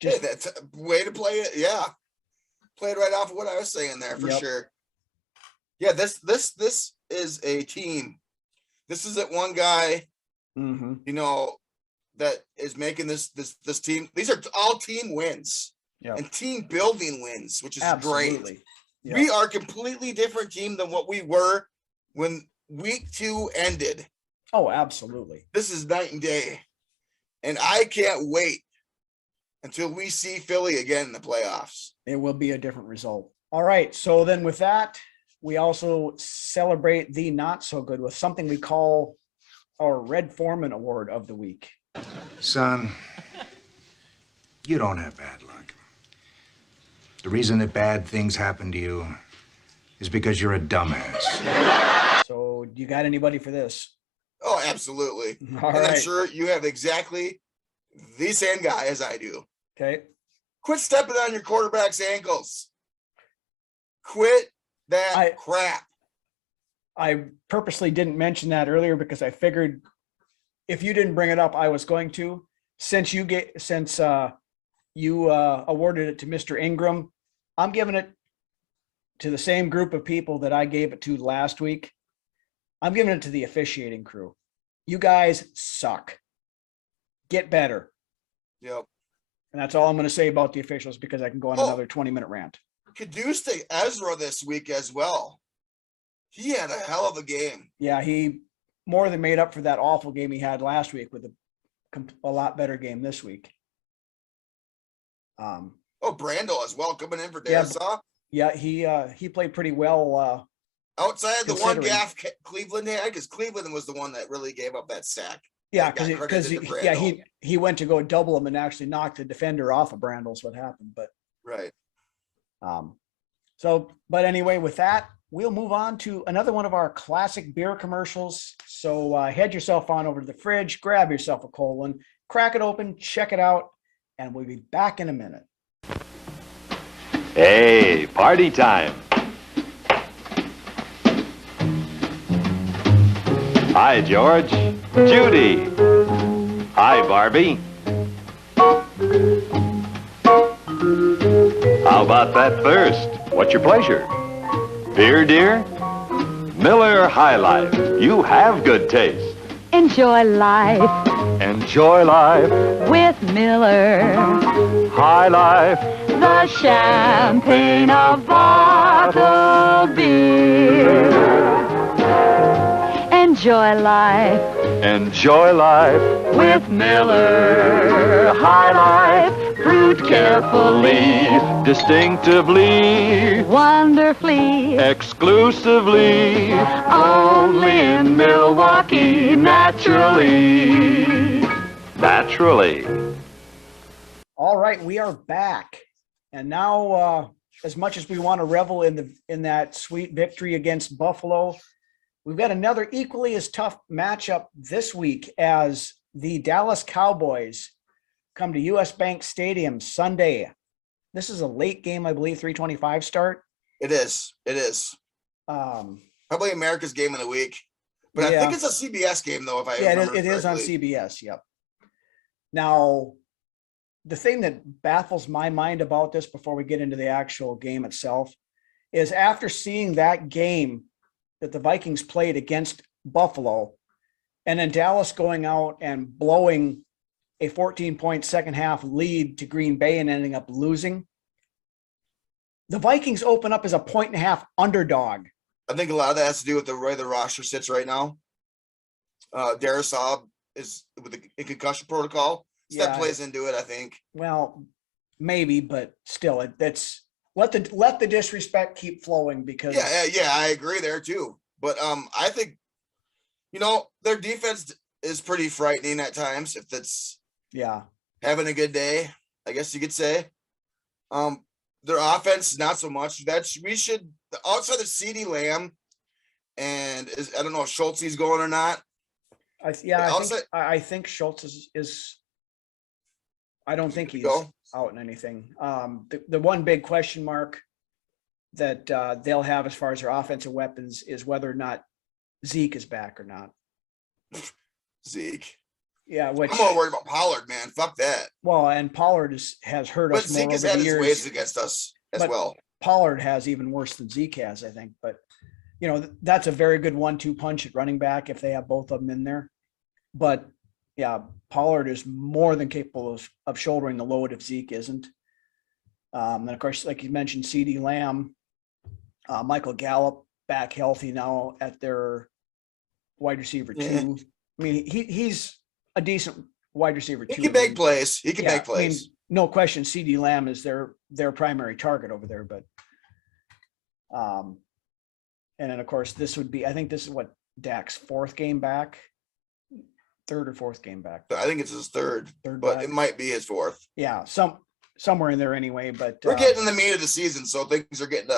Hey, that's a way to play it. Yeah. Played right off of what I was saying there for sure. Yeah, this is a team. This isn't one guy, that is making this team. These are all team wins and team building wins, which is great. Yep. We are a completely different team than what we were when week 2 ended. Oh, absolutely. This is night and day. And I can't wait until we see Philly again in the playoffs. It will be a different result. All right. So then with that, we also celebrate the not so good with something we call our Red Foreman Award of the week. Son, you don't have bad luck. The reason that bad things happen to you is because you're a dumbass. So you got anybody for this? Oh, absolutely. All and right. I'm sure you have exactly the same guy as I do. Okay. Quit stepping on your quarterback's ankles. Quit that crap. I purposely didn't mention that earlier because I figured if you didn't bring it up, I was going to. Since you awarded it to Mr. Ingram, I'm giving it to the same group of people that I gave it to last week. I'm giving it to the officiating crew. You guys suck. Get better. Yep. And that's all I'm going to say about the officials because I can go on another 20-minute rant. Caduce to Ezra this week as well. He had a hell of a game. Yeah, he more than made up for that awful game he had last week with a lot better game this week. Brando as well coming in for Darisaw. Yeah, he played pretty well. Outside the one gaff Cleveland had, because Cleveland was the one that really gave up that sack. Yeah, because he went to go double him and actually knocked the defender off of Brandle's what happened. But right. But anyway, with that, we'll move on to another one of our classic beer commercials. So head yourself on over to the fridge, grab yourself a cold one, crack it open, check it out, and we'll be back in a minute. Hey, party time. Hi, George. Judy. Hi, Barbie. How about that thirst? What's your pleasure? Beer, dear? Miller High Life. You have good taste. Enjoy life. Enjoy life. With Miller. High Life. The champagne of bottled beer. Enjoy life. Enjoy life. With Miller High Life. Brewed carefully. Distinctively. Wonderfully. Exclusively. Only in Milwaukee. Naturally. Naturally. All right, we are back. And now, as much as we want to revel in that sweet victory against Buffalo, we've got another equally as tough matchup this week as the Dallas Cowboys come to US Bank Stadium Sunday. This is a late game, I believe, 3:25 start. It is. Probably America's game of the week. But I think it's a CBS game, though, if I remember it is on CBS, yep. Now, the thing that baffles my mind about this before we get into the actual game itself is after seeing that game that the Vikings played against Buffalo and then Dallas going out and blowing a 14-point second half lead to Green Bay and ending up losing, the Vikings open up as a 1.5 underdog. I think a lot of that has to do with the way the roster sits right now. Darisaw is with the concussion protocol. So that plays into it, I think. Well, maybe, but still, that's let the disrespect keep flowing because yeah, I agree there too. But I think, their defense is pretty frightening at times. If it's having a good day, I guess you could say. Their offense, not so much. Outside of CeeDee Lamb, and I don't know if Schultz is going or not. I think Schultz is. I don't think he's out in anything. The one big question mark that they'll have as far as their offensive weapons is whether or not Zeke is back or not. Zeke. Yeah, I'm more worried about Pollard, man. Fuck that. Well, and Pollard has hurt us more over the years. But Zeke has had his ways against us as well. Pollard has even worse than Zeke has, I think. But, that's a very good 1-2 punch at running back if they have both of them in there. But, yeah, Pollard is more than capable of shouldering the load if Zeke isn't. And, of course, like you mentioned, CeeDee Lamb, Michael Gallup back healthy now at their wide receiver 2. I mean, he's a decent wide receiver 2. He can make plays. He can make plays. I mean, no question. CeeDee Lamb is their primary target over there, but and then of course I think this is what Dak's 4th game back, 3rd or 4th game back. I think it's his third but it might be his 4th. Yeah, somewhere in there anyway. But we're getting in the meat of the season, so things are getting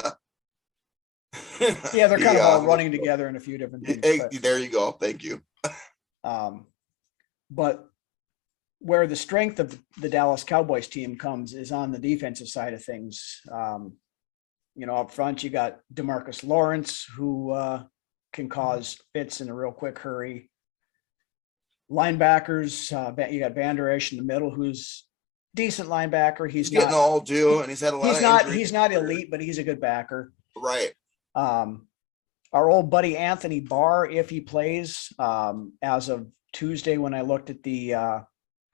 yeah, they're kind of all running together in a few different things. There you go. Thank you. But where the strength of the Dallas Cowboys team comes is on the defensive side of things. Up front, you got DeMarcus Lawrence, who can cause fits in a real quick hurry. Linebackers, you got Vander Esch in the middle, who's decent linebacker. He's getting old too, and he's had a lot of injuries. He's not elite, but he's a good backer. Right. Our old buddy Anthony Barr, if he plays, as of Tuesday when I looked at the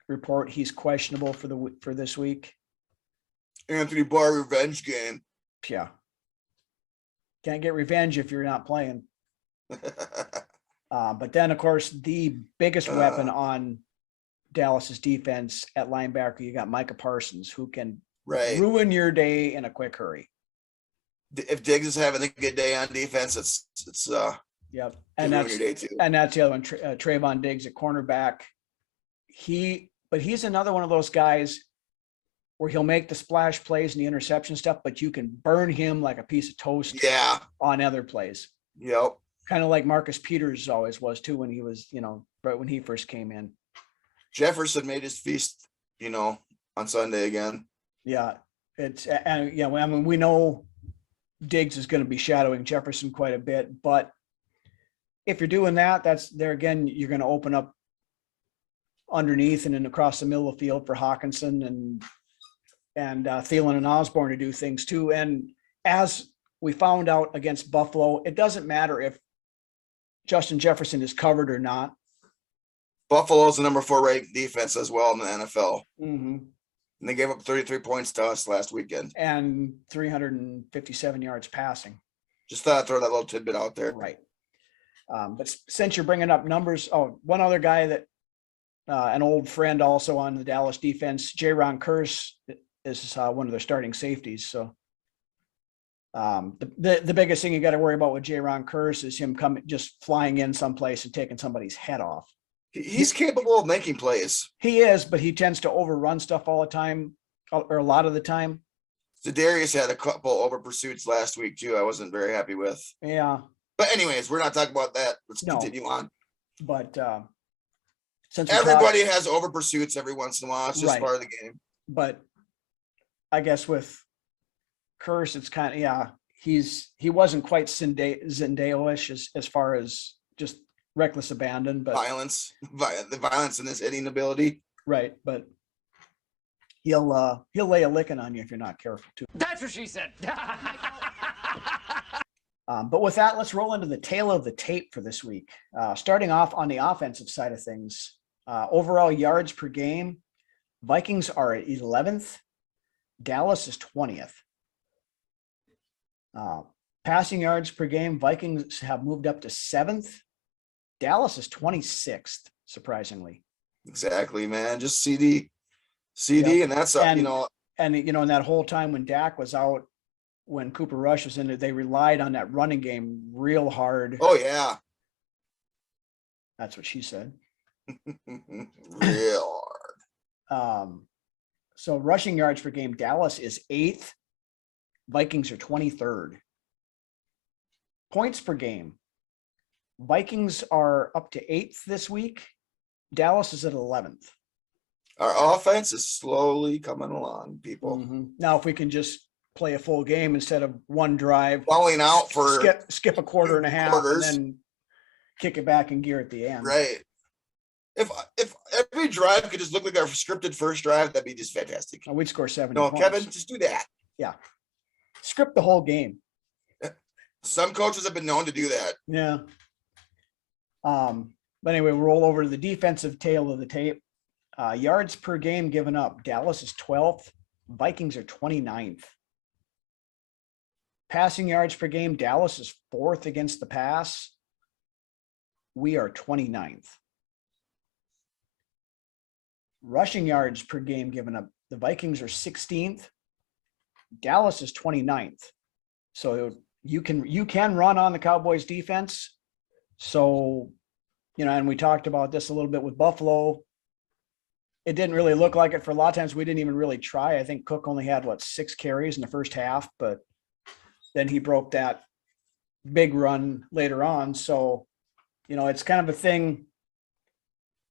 report, he's questionable for this week. Anthony Barr revenge game. Yeah. Can't get revenge if you're not playing. But then, of course, the biggest weapon on Dallas's defense at linebacker, you got Micah Parsons, who can ruin your day in a quick hurry. If Diggs is having a good day on defense, it's yep, and that's the other one. Trayvon Diggs at cornerback. He's another one of those guys where he'll make the splash plays and the interception stuff, but you can burn him like a piece of toast. Yeah. On other plays. Yep. Kind of like Marcus Peters always was too when he was, right when he first came in. Jefferson made his feast, on Sunday again. Yeah, we know Diggs is going to be shadowing Jefferson quite a bit, but if you're doing that, that's there again, you're going to open up underneath and then across the middle of the field for Hawkinson and Thielen and Osborne to do things too. And as we found out against Buffalo, it doesn't matter if Justin Jefferson is covered or not. Buffalo's the number 4 ranked defense as well in the NFL. Mm-hmm. And they gave up 33 points to us last weekend. And 357 yards passing. Just thought I'd throw that little tidbit out there. Right. But since you're bringing up numbers, one other guy that an old friend also on the Dallas defense, Jaron Kearse is one of their starting safeties. So the biggest thing you got to worry about with Jaron Kearse is him just flying in someplace and taking somebody's head off. He's capable of making plays. He is, but he tends to overrun stuff all the time, or a lot of the time. Za'Darius had a couple over pursuits last week too. I wasn't very happy with. Yeah. But anyways, we're not talking about that. Let's continue on. But since everybody has over pursuits every once in a while, it's just part of the game. But I guess with Kearse, it's kind of he wasn't quite Zendeo-ish as far as just reckless abandon, but the violence in his hitting ability. Right, but he'll lay a licking on you if you're not careful too. That's what she said. But with that, let's roll into the tail of the tape for this week. Starting off on the offensive side of things, overall yards per game, Vikings are at 11th. Dallas is 20th. Passing yards per game, Vikings have moved up to 7th. Dallas is 26th, surprisingly. Exactly, man. Just CD, yep. And that's and in that whole time when Dak was out, when Cooper Rush was in it, they relied on that running game real hard. Oh yeah. That's what she said. Real hard. So rushing yards per game, Dallas is 8th. Vikings are 23rd. Points per game. Vikings are up to 8th this week. Dallas is at 11th. Our offense is slowly coming along, people. Now, if we can just play a full game instead of one drive, falling out for skip a quarter and a half, and then kick it back in gear at the end. Right. If every drive could just look like our scripted first drive, that'd be just fantastic. Oh, we'd score 70 No, points. Kevin, just do that. Yeah. Script the whole game. Some coaches have been known to do that. Yeah. But anyway, we'll roll over to the defensive tail of the tape. Yards per game given up. Dallas is 12th. Vikings are 29th. Passing yards per game. Dallas is 4th against the pass. We are 29th. Rushing yards per game given up. The Vikings are 16th. Dallas is 29th. So you can run on the Cowboys defense. So, and we talked about this a little bit with Buffalo. It didn't really look like it for a lot of times. We didn't even really try. I think Cook only had 6 carries in the first half, but then he broke that big run later on. So, it's kind of a thing.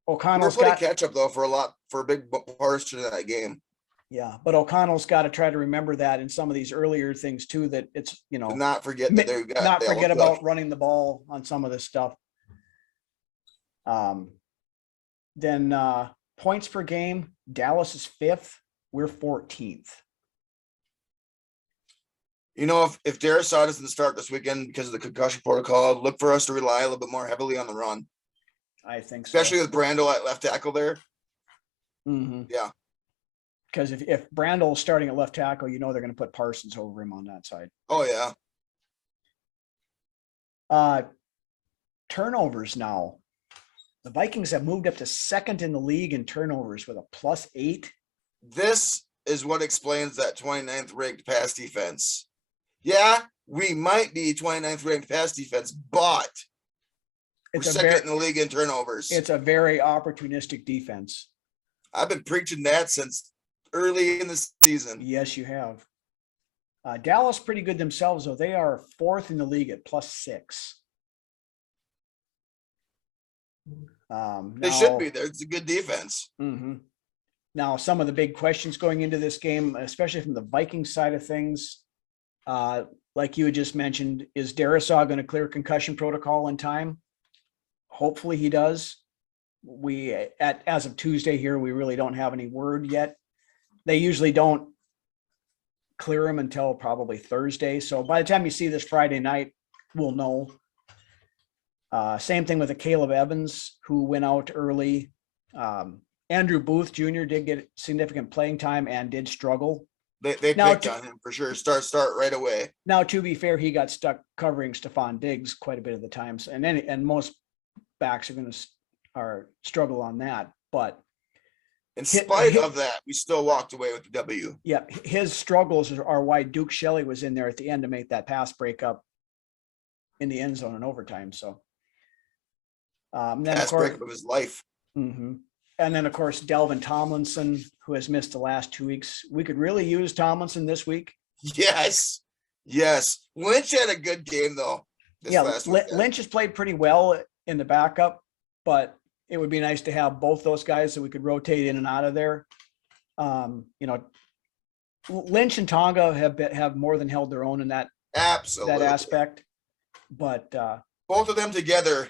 O'Connell's got catch up though for a big portion of that game. Yeah, but O'Connell's got to try to remember that in some of these earlier things too, that it's, not forget that they've got, not forget about running the ball on some of this stuff. Then points per game, Dallas is 5th. We're 14th. If Darrisaw doesn't start this weekend because of the concussion protocol, look for us to rely a little bit more heavily on the run. I think so. Especially with Brandel at left tackle there. Yeah. Because if Brandel is starting at left tackle, they're going to put Parsons over him on that side. Oh, yeah. Turnovers now. The Vikings have moved up to 2nd in the league in turnovers with a +8. This is what explains that 29th ranked pass defense. Yeah, we might be 29th ranked pass defense, but we're 2nd in the league in turnovers. It's a very opportunistic defense. I've been preaching that since early in the season. Yes, you have. Dallas pretty good themselves, though. They are 4th in the league at +6. They should be there. It's a good defense. Now, some of the big questions going into this game, especially from the Vikings side of things, like you had just mentioned, is Darrisaw going to clear concussion protocol in time? Hopefully he does. As of Tuesday here, we really don't have any word yet. They usually don't clear him until probably Thursday. So by the time you see this Friday night, we'll know. Same thing with Caleb Evans, who went out early. Andrew Booth Jr. did get significant playing time and did struggle. They picked on him for sure. Start right away. Now, to be fair, he got stuck covering Stephon Diggs quite a bit of the times, and most backs are going to struggle on that. But in spite of that, we still walked away with the W. Yeah, his struggles are why Duke Shelley was in there at the end to make that pass breakup in the end zone in overtime. So, then pass breakup of his life. And then, of course, Delvin Tomlinson, who has missed the last 2 weeks. We could really use Tomlinson this week. Yes. Lynch had a good game, though. Lynch has played pretty well in the backup, but it would be nice to have both those guys so we could rotate in and out of there. Lynch and Tonga have more than held their own in that aspect. But both of them together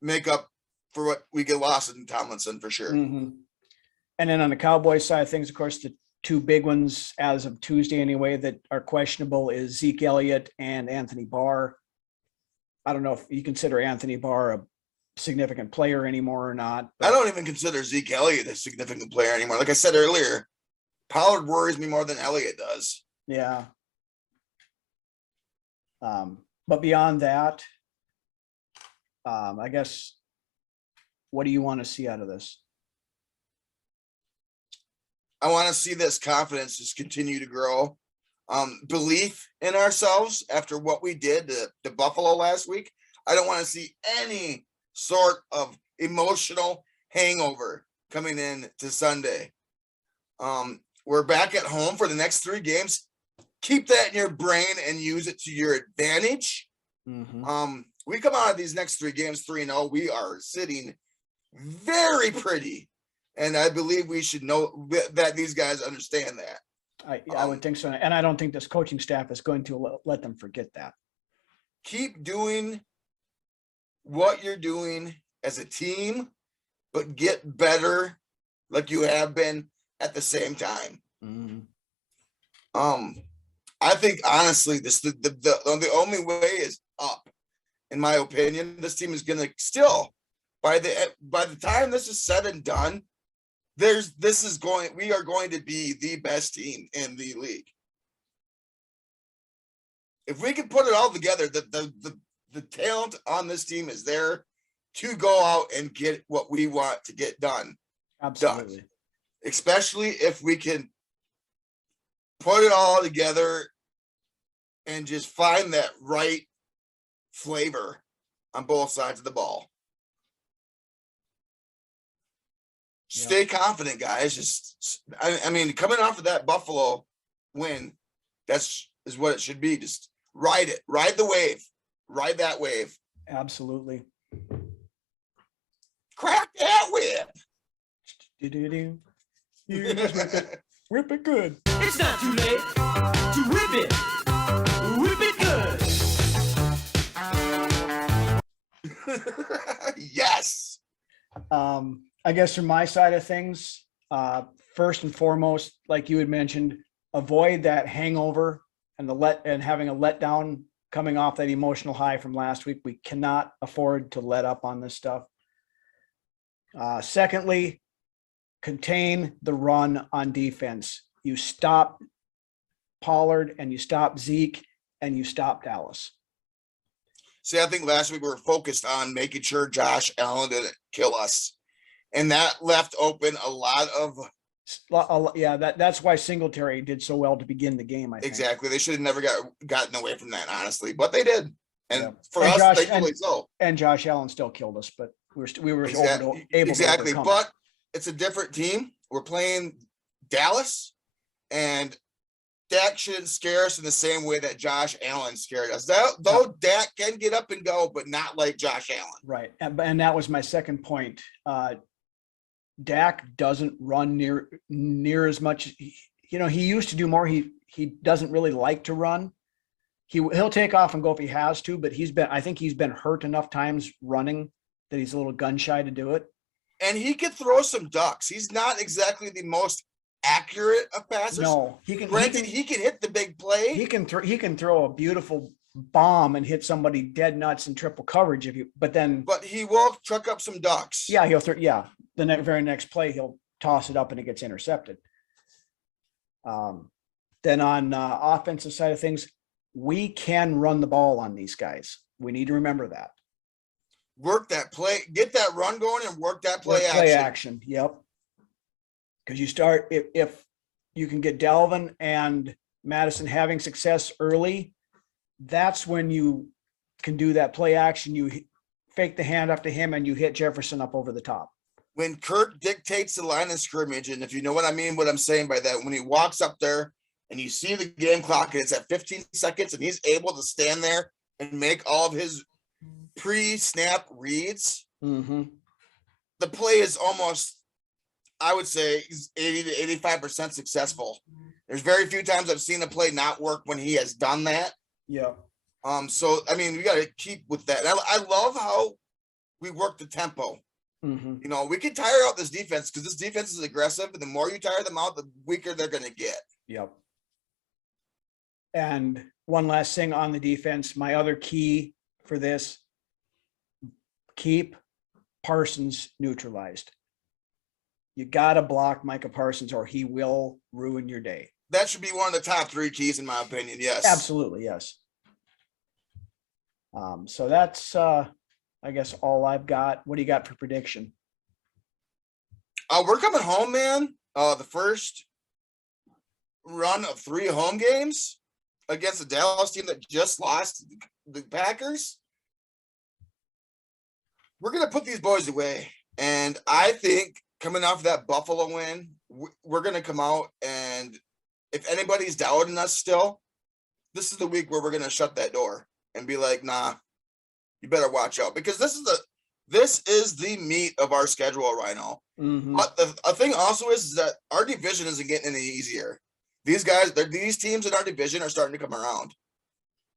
make up for what we get lost in Tomlinson for sure. And then on the Cowboys side of things, of course, the 2 big ones as of Tuesday anyway that are questionable is Zeke Elliott and Anthony Barr. I don't know if you consider Anthony Barr a significant player anymore or not. I don't even consider Zeke Elliott a significant player anymore. Like I said earlier, Pollard worries me more than Elliott does. Yeah. But beyond that, I guess, what do you want to see out of this? I want to see this confidence just continue to grow. belief in ourselves after what we did to Buffalo last week. I don't want to see any sort of emotional hangover coming in to Sunday. We're back at home for the next 3 games. Keep that in your brain and use it to your advantage. Mm-hmm. We come out of these next 3 games 3-0. We are sitting very pretty, and I believe we should know that these guys understand that. I would think so, and I don't think this coaching staff is going to let them forget that. Keep doing what you're doing as a team, but get better like you have been at the same time. Mm-hmm. I think honestly, the only way is up. In my opinion, this team is going to still, by the time this is said and done, we are going to be the best team in the league. If we can put it all together, the talent on this team is there to go out and get what we want to get done. Absolutely. Done. Especially if we can put it all together and just find that right flavor on both sides of the ball. Stay confident, guys. I mean, coming off of that Buffalo win, is what it should be. Just ride it, ride the wave, ride that wave. Absolutely. Crack that whip. You just whip it good. It's not too late to whip it. Whip it good. Yes. I guess from my side of things, first and foremost, like you had mentioned, avoid that hangover and having a letdown coming off that emotional high from last week. We cannot afford to let up on this stuff. Secondly, contain the run on defense. You stop Pollard and you stop Zeke and you stop Dallas. See, I think last week we were focused on making sure Josh Allen didn't kill us. And that left open a lot of. That's why Singletary did so well to begin the game. I think. Exactly. They should have never gotten away from that, honestly, but they did. And for and us, thankfully so. And Josh Allen still killed us, but we were exactly. able to overcome it. But it's a different team. We're playing Dallas, and Dak shouldn't scare us in the same way that Josh Allen scared us. Though Dak can get up and go, but not like Josh Allen. Right. And that was my second point. Dak doesn't run near as much. He used to do more. He doesn't really like to run. He'll take off and go if he has to, but I think he's been hurt enough times running that he's a little gun shy to do it. And he could throw some ducks. He's not exactly the most accurate of passers. No, he can hit the big play. He can throw a beautiful bomb and hit somebody dead nuts in triple coverage but he will truck up some ducks. Yeah, he'll throw. Yeah, the very next play he'll toss it up and it gets intercepted. Then on offensive side of things, we can run the ball on these guys. We need to remember that. Work that play, get that run going, and work that play action. Yep. Because you start if you can get Dalvin and Madison having success early, that's when you can do that play action. You fake the hand up to him and you hit Jefferson up over the top. When Kirk dictates the line of scrimmage, and if you know what I mean, what I'm saying by that, when he walks up there and you see the game clock and it's at 15 seconds and he's able to stand there and make all of his pre-snap reads, mm-hmm. The play is almost, I would say, 80 to 85% successful. There's very few times I've seen a play not work when he has done that. Yeah. So, I mean, we got to keep with that. And I love how we work the tempo. Mm-hmm. We can tire out this defense because this defense is aggressive, and the more you tire them out, the weaker they're going to get. Yep. And one last thing on the defense, my other key for this, keep Parsons neutralized. You got to block Micah Parsons or he will ruin your day. That should be one of the top 3 keys in my opinion. Yes. Absolutely. Yes. So that's, I guess all I've got. What do you got for prediction? We're coming home, man. The first run of 3 home games against the Dallas team that just lost the Packers, we're going to put these boys away. And I think coming off that Buffalo win, we're going to come out, and if anybody's doubting us still, this is the week where we're going to shut that door and be like, nah, you better watch out, because this is the meat of our schedule right now. Mm-hmm. But the thing also is that our division isn't getting any easier. These teams in our division are starting to come around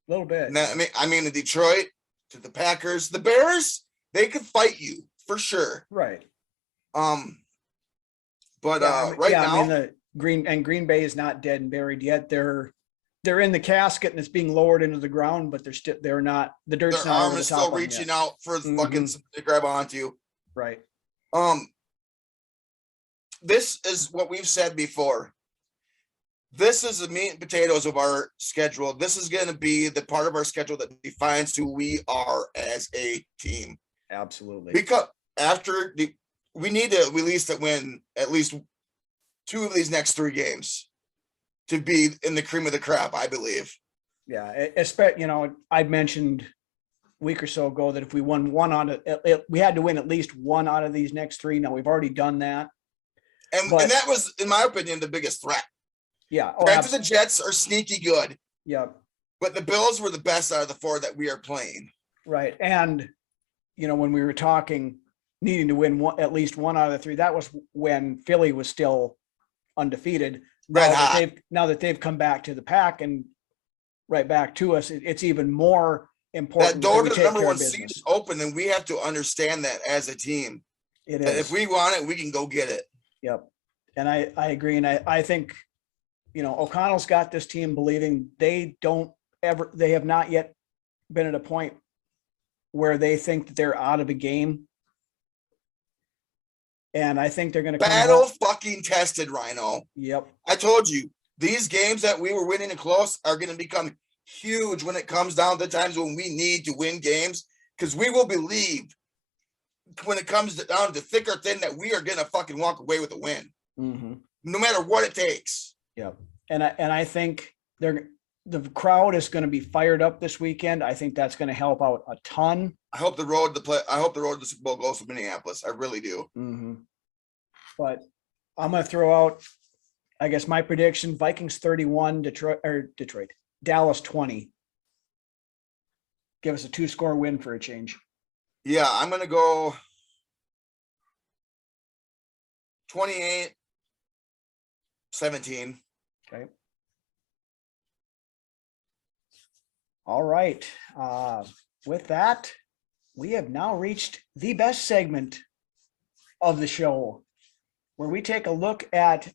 a little bit. Now, I mean, the Detroit to the Packers, the Bears, they could fight you for sure. Right. But right now, I mean, the Green Bay is not dead and buried yet. They're in the casket and it's being lowered into the ground, but they're not. The dirt's their not arm over the is top still on reaching yet. out for fucking to grab onto. Right. This is what we've said before. This is the meat and potatoes of our schedule. This is going to be the part of our schedule that defines who we are as a team. Absolutely. Because we need to at least win at least 2 of these next 3 games to be in the cream of the crop, I believe. Yeah, I mentioned a week or so ago that if we won we had to win at least 1 out of these next 3. Now we've already done that. And that was, in my opinion, the biggest threat. Yeah. Granted, the Jets are sneaky good. Yeah. But the Bills were the best out of the 4 that we are playing. Right. And, when we were talking, needing to win at least 1 out of the 3, that was when Philly was still undefeated. Now that they've come back to the pack and right back to us, it's even more important. That door to the number 1 seed is open, and we have to understand that as a team. It is. That if we want it, we can go get it. Yep. And I agree. And I think, O'Connell's got this team believing they have not yet been at a point where they think that they're out of a game. And I think they're going to fucking tested, Rhino. Yep. I told you, these games that we were winning and close are going to become huge when it comes down to times when we need to win games, because we will believe when it comes down to thick or thin that we are going to fucking walk away with a win, no matter what it takes. Yep. And I think the crowd is going to be fired up this weekend. I think that's going to help out a ton. I hope the road to the Super Bowl goes to Minneapolis. I really do. Mm-hmm. But I'm going to throw out, I guess, my prediction: Vikings 31, Dallas 20. Give us a 2-score win for a change. Yeah, I'm going to go 28-17. Okay. All right. With that, we have now reached the best segment of the show, where we take a look at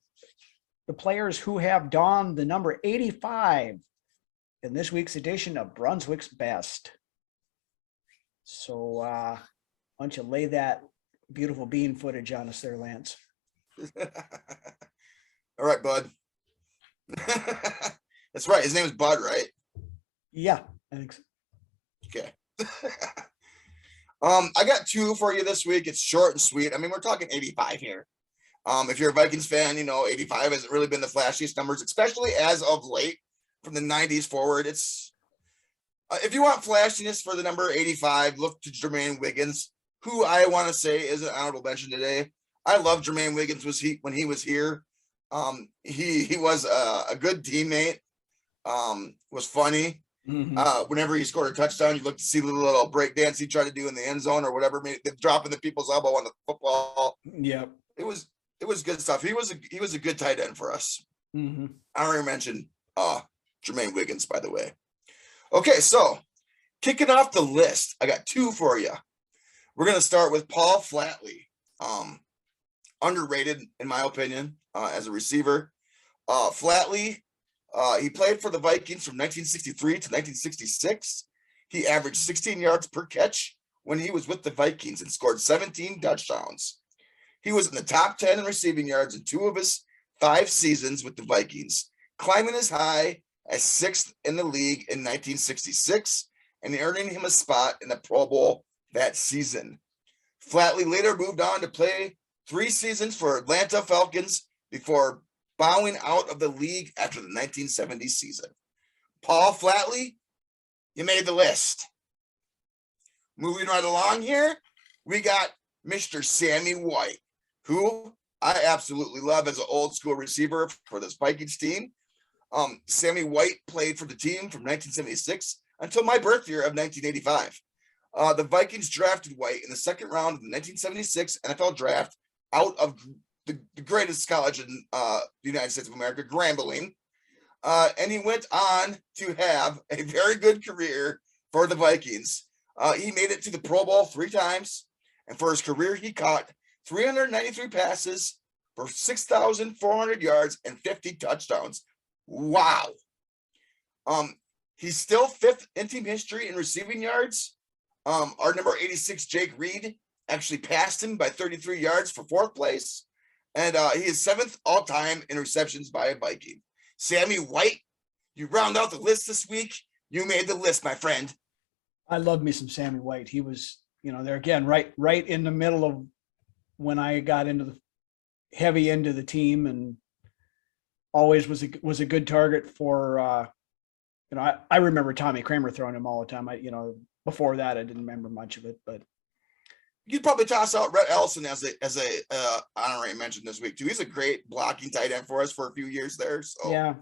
the players who have donned the number 85 in this week's edition of Brunswick's Best. So why don't you lay that beautiful bean footage on us there, Lance? All right, Bud. That's right. His name is Bud, right? Yeah, I think so. Okay. I got 2 for you this week. It's short and sweet. I mean, we're talking 85 here. If you're a Vikings fan, 85 hasn't really been the flashiest numbers, especially as of late from the 90s forward. It's if you want flashiness for the number 85, look to Jermaine Wiggins, who I want to say is an honorable mention today. I love Jermaine Wiggins when he was here. He was a good teammate. Was funny. Whenever he scored a touchdown, you look to see the little break dance he tried to do in the end zone or whatever, dropping the people's elbow on the football. Yeah, it was good stuff. He was a good tight end for us. I already mentioned Jermaine Wiggins, by the way. Okay, so kicking off the list, I got 2 for you. We're gonna start with Paul Flatley, underrated in my opinion as a receiver. Flatley. He played for the Vikings from 1963 to 1966. He averaged 16 yards per catch when he was with the Vikings and scored 17 touchdowns. He was in the top 10 in receiving yards in 2 of his 5 seasons with the Vikings, climbing as high as 6th in the league in 1966 and earning him a spot in the Pro Bowl that season. Flatley later moved on to play 3 seasons for Atlanta Falcons before bowing out of the league after the 1970 season. Paul Flatley, you made the list. Moving right along here, we got Mr. Sammy White, who I absolutely love as an old school receiver for this Vikings team. Sammy White played for the team from 1976 until my birth year of 1985. The Vikings drafted White in the second round of the 1976 NFL draft out of the greatest college in the United States of America, Grambling. And he went on to have a very good career for the Vikings. He made it to the Pro Bowl 3 times. And for his career, he caught 393 passes for 6,400 yards and 50 touchdowns. Wow. He's still 5th in team history in receiving yards. Our number 86, Jake Reed, actually passed him by 33 yards for 4th place. And he is 7th all time in receptions by a Viking. Sammy White, you round out the list this week. You made the list, my friend. I love me some Sammy White. He was, there again, right in the middle of when I got into the heavy into the team, and always was a good target for, I remember Tommy Kramer throwing him all the time. Before that, I didn't remember much of it, but you'd probably toss out Rhett Ellison as a honorary mention this week too. He's a great blocking tight end for us for a few years there. So yeah.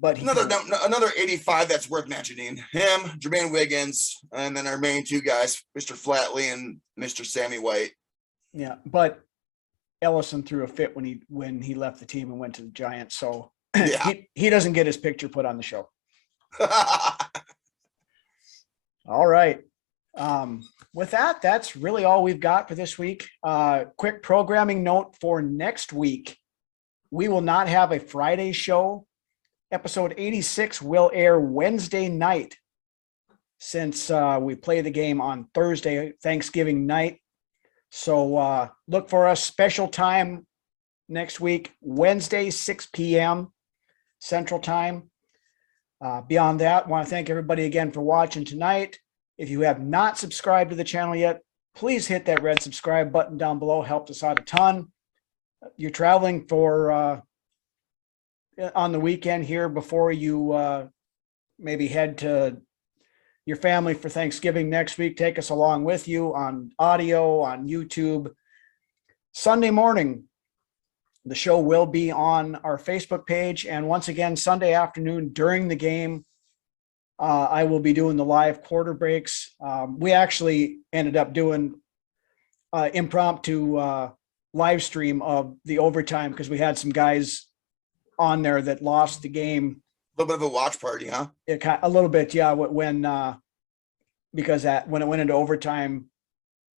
But another 85 that's worth mentioning. Him, Jermaine Wiggins, and then our main 2 guys, Mr. Flatley and Mr. Sammy White. Yeah, but Ellison threw a fit when he left the team and went to the Giants. So yeah. he doesn't get his picture put on the show. All right. With that, that's really all we've got for this week. Quick programming note for next week. We will not have a Friday show. Episode 86 will air Wednesday night, since we play the game on Thursday, Thanksgiving night. So look for us, special time next week, Wednesday, 6 p.m. Central Time. Beyond that, I want to thank everybody again for watching tonight. If you have not subscribed to the channel yet, please hit that red subscribe button down below. Helped us out a ton. You're traveling for on the weekend here before you maybe head to your family for Thanksgiving next week. Take us along with you on audio, on YouTube. Sunday morning, the show will be on our Facebook page. And once again, Sunday afternoon during the game, I will be doing the live quarter breaks. We actually ended up doing impromptu live stream of the overtime because we had some guys on there that lost the game. A little bit of a watch party, huh? A little bit, yeah. Because when it went into overtime,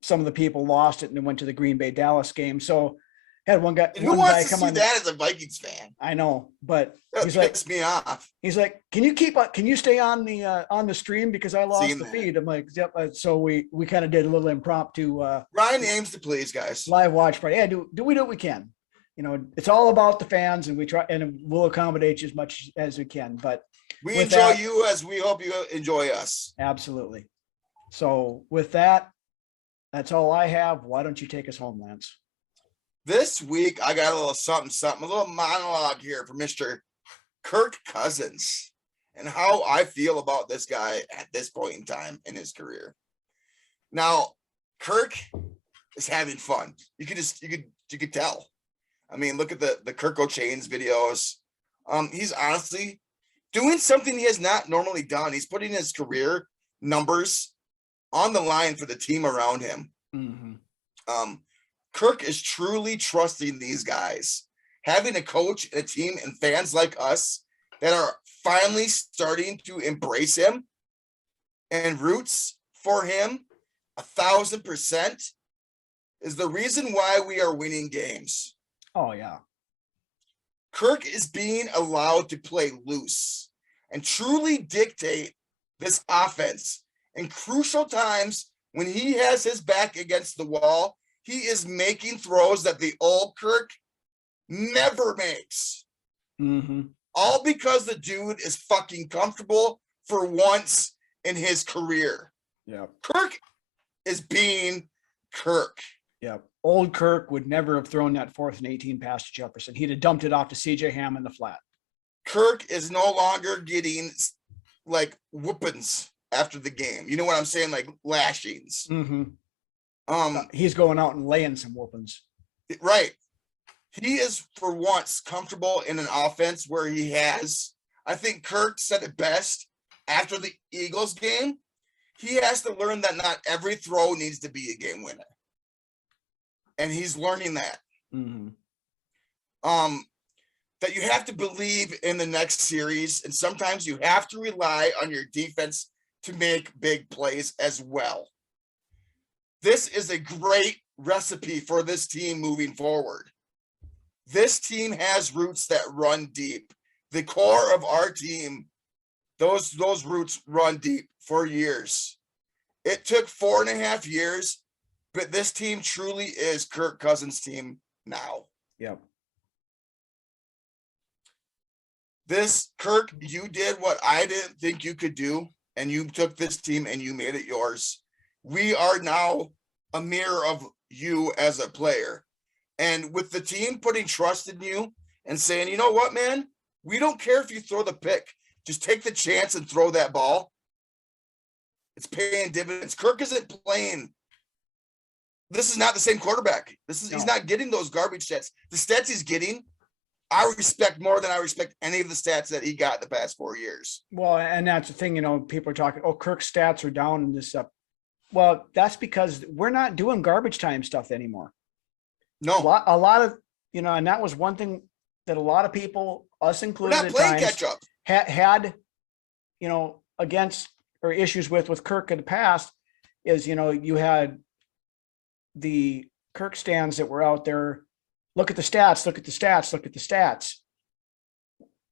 some of the people lost it and then went to the Green Bay Dallas game. So had one guy. And who wants to see that as a Vikings fan? I know, but he's like, pissed me off. He's like, can you stay on the stream because I lost the feed? I'm like, yep. So we kind of did a little impromptu. Ryan aims to please, guys. Live watch party. Yeah, do we do what we can. It's all about the fans, and we try, and we'll accommodate you as much as we can. But we enjoy you as we hope you enjoy us. Absolutely. So with that, that's all I have. Why don't you take us home, Lance? This week, I got a little something, a little monologue here from Mr. Kirk Cousins and how I feel about this guy at this point in time in his career. Now, Kirk is having fun. You could tell. I mean, look at the Kirk O'Chains videos. He's honestly doing something he has not normally done. He's putting his career numbers on the line for the team around him. Mm-hmm. Kirk is truly trusting these guys, having a coach and a team and fans like us that are finally starting to embrace him and roots for him 1,000% is the reason why we are winning games. Oh, yeah. Kirk is being allowed to play loose and truly dictate this offense in crucial times when he has his back against the wall. He is making throws that the old Kirk never makes. Mm-hmm. All because the dude is fucking comfortable for once in his career. Yeah. Kirk is being Kirk. Yep. old Kirk would never have thrown that 4th and 18 pass to Jefferson. He'd have dumped it off to CJ Ham in the flat. Kirk is no longer getting like whoopings after the game. You know what I'm saying? Like lashings. He's going out and laying some whoopings. Right. He is for once comfortable in an offense where he has, I think Kirk said it best after the Eagles game. He has to learn that not every throw needs to be a game winner. And he's learning that. That you have to believe in the next series. And sometimes you have to rely on your defense to make big plays as well. This is a great recipe for this team moving forward. This team has roots that run deep. The core of our team, those roots run deep for years. It took 4.5 years, but this team truly is Kirk Cousins' team now. Yep. This, Kirk, you did what I didn't think you could do, and you took this team and you made it yours. We are now a mirror of you as a player. And with the team putting trust in you and saying, you know what, man, we don't care if you throw the pick. Just take the chance and throw that ball. It's paying dividends. Kirk isn't playing. This is not the same quarterback. He's not getting those garbage stats. The stats he's getting, I respect more than I respect any of the stats that he got the past 4 years. Well, and that's the thing, people are talking, Kirk's stats are down and this stuff. Well, that's because we're not doing garbage time stuff anymore. No, a lot of, and that was one thing that a lot of people, us included, we're not playing catch up. Had, against or issues with Kirk in the past is, you had the Kirk stands that were out there. Look at the stats, look at the stats, look at the stats.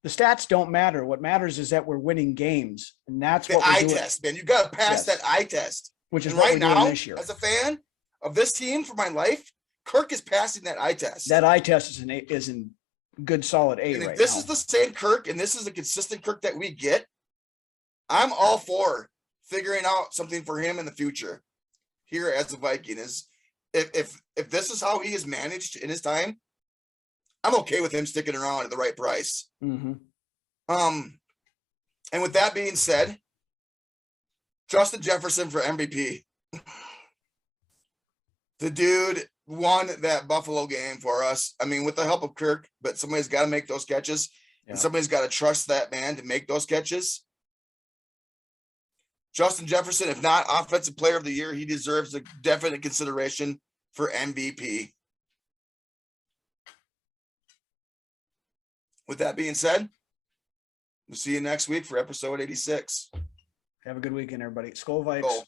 The stats don't matter. What matters is that we're winning games. And that's what the eye test, man. You got to pass that eye test. Which is right now, this year. As a fan of this team for my life, Kirk is passing that eye test. That eye test is in good solid A. And if right this now is the same Kirk and this is a consistent Kirk that we get, I'm all for figuring out something for him in the future here as a Viking. Is if this is how he is managed in his time, I'm okay with him sticking around at the right price. And with that being said, Justin Jefferson for MVP. The dude won that Buffalo game for us. I mean, with the help of Kirk, but somebody's got to make those catches, and somebody's got to trust that man to make those catches. Justin Jefferson, if not Offensive Player of the Year, he deserves a definite consideration for MVP. With that being said, we'll see you next week for episode 86. Have a good weekend, everybody. Skol Vikes.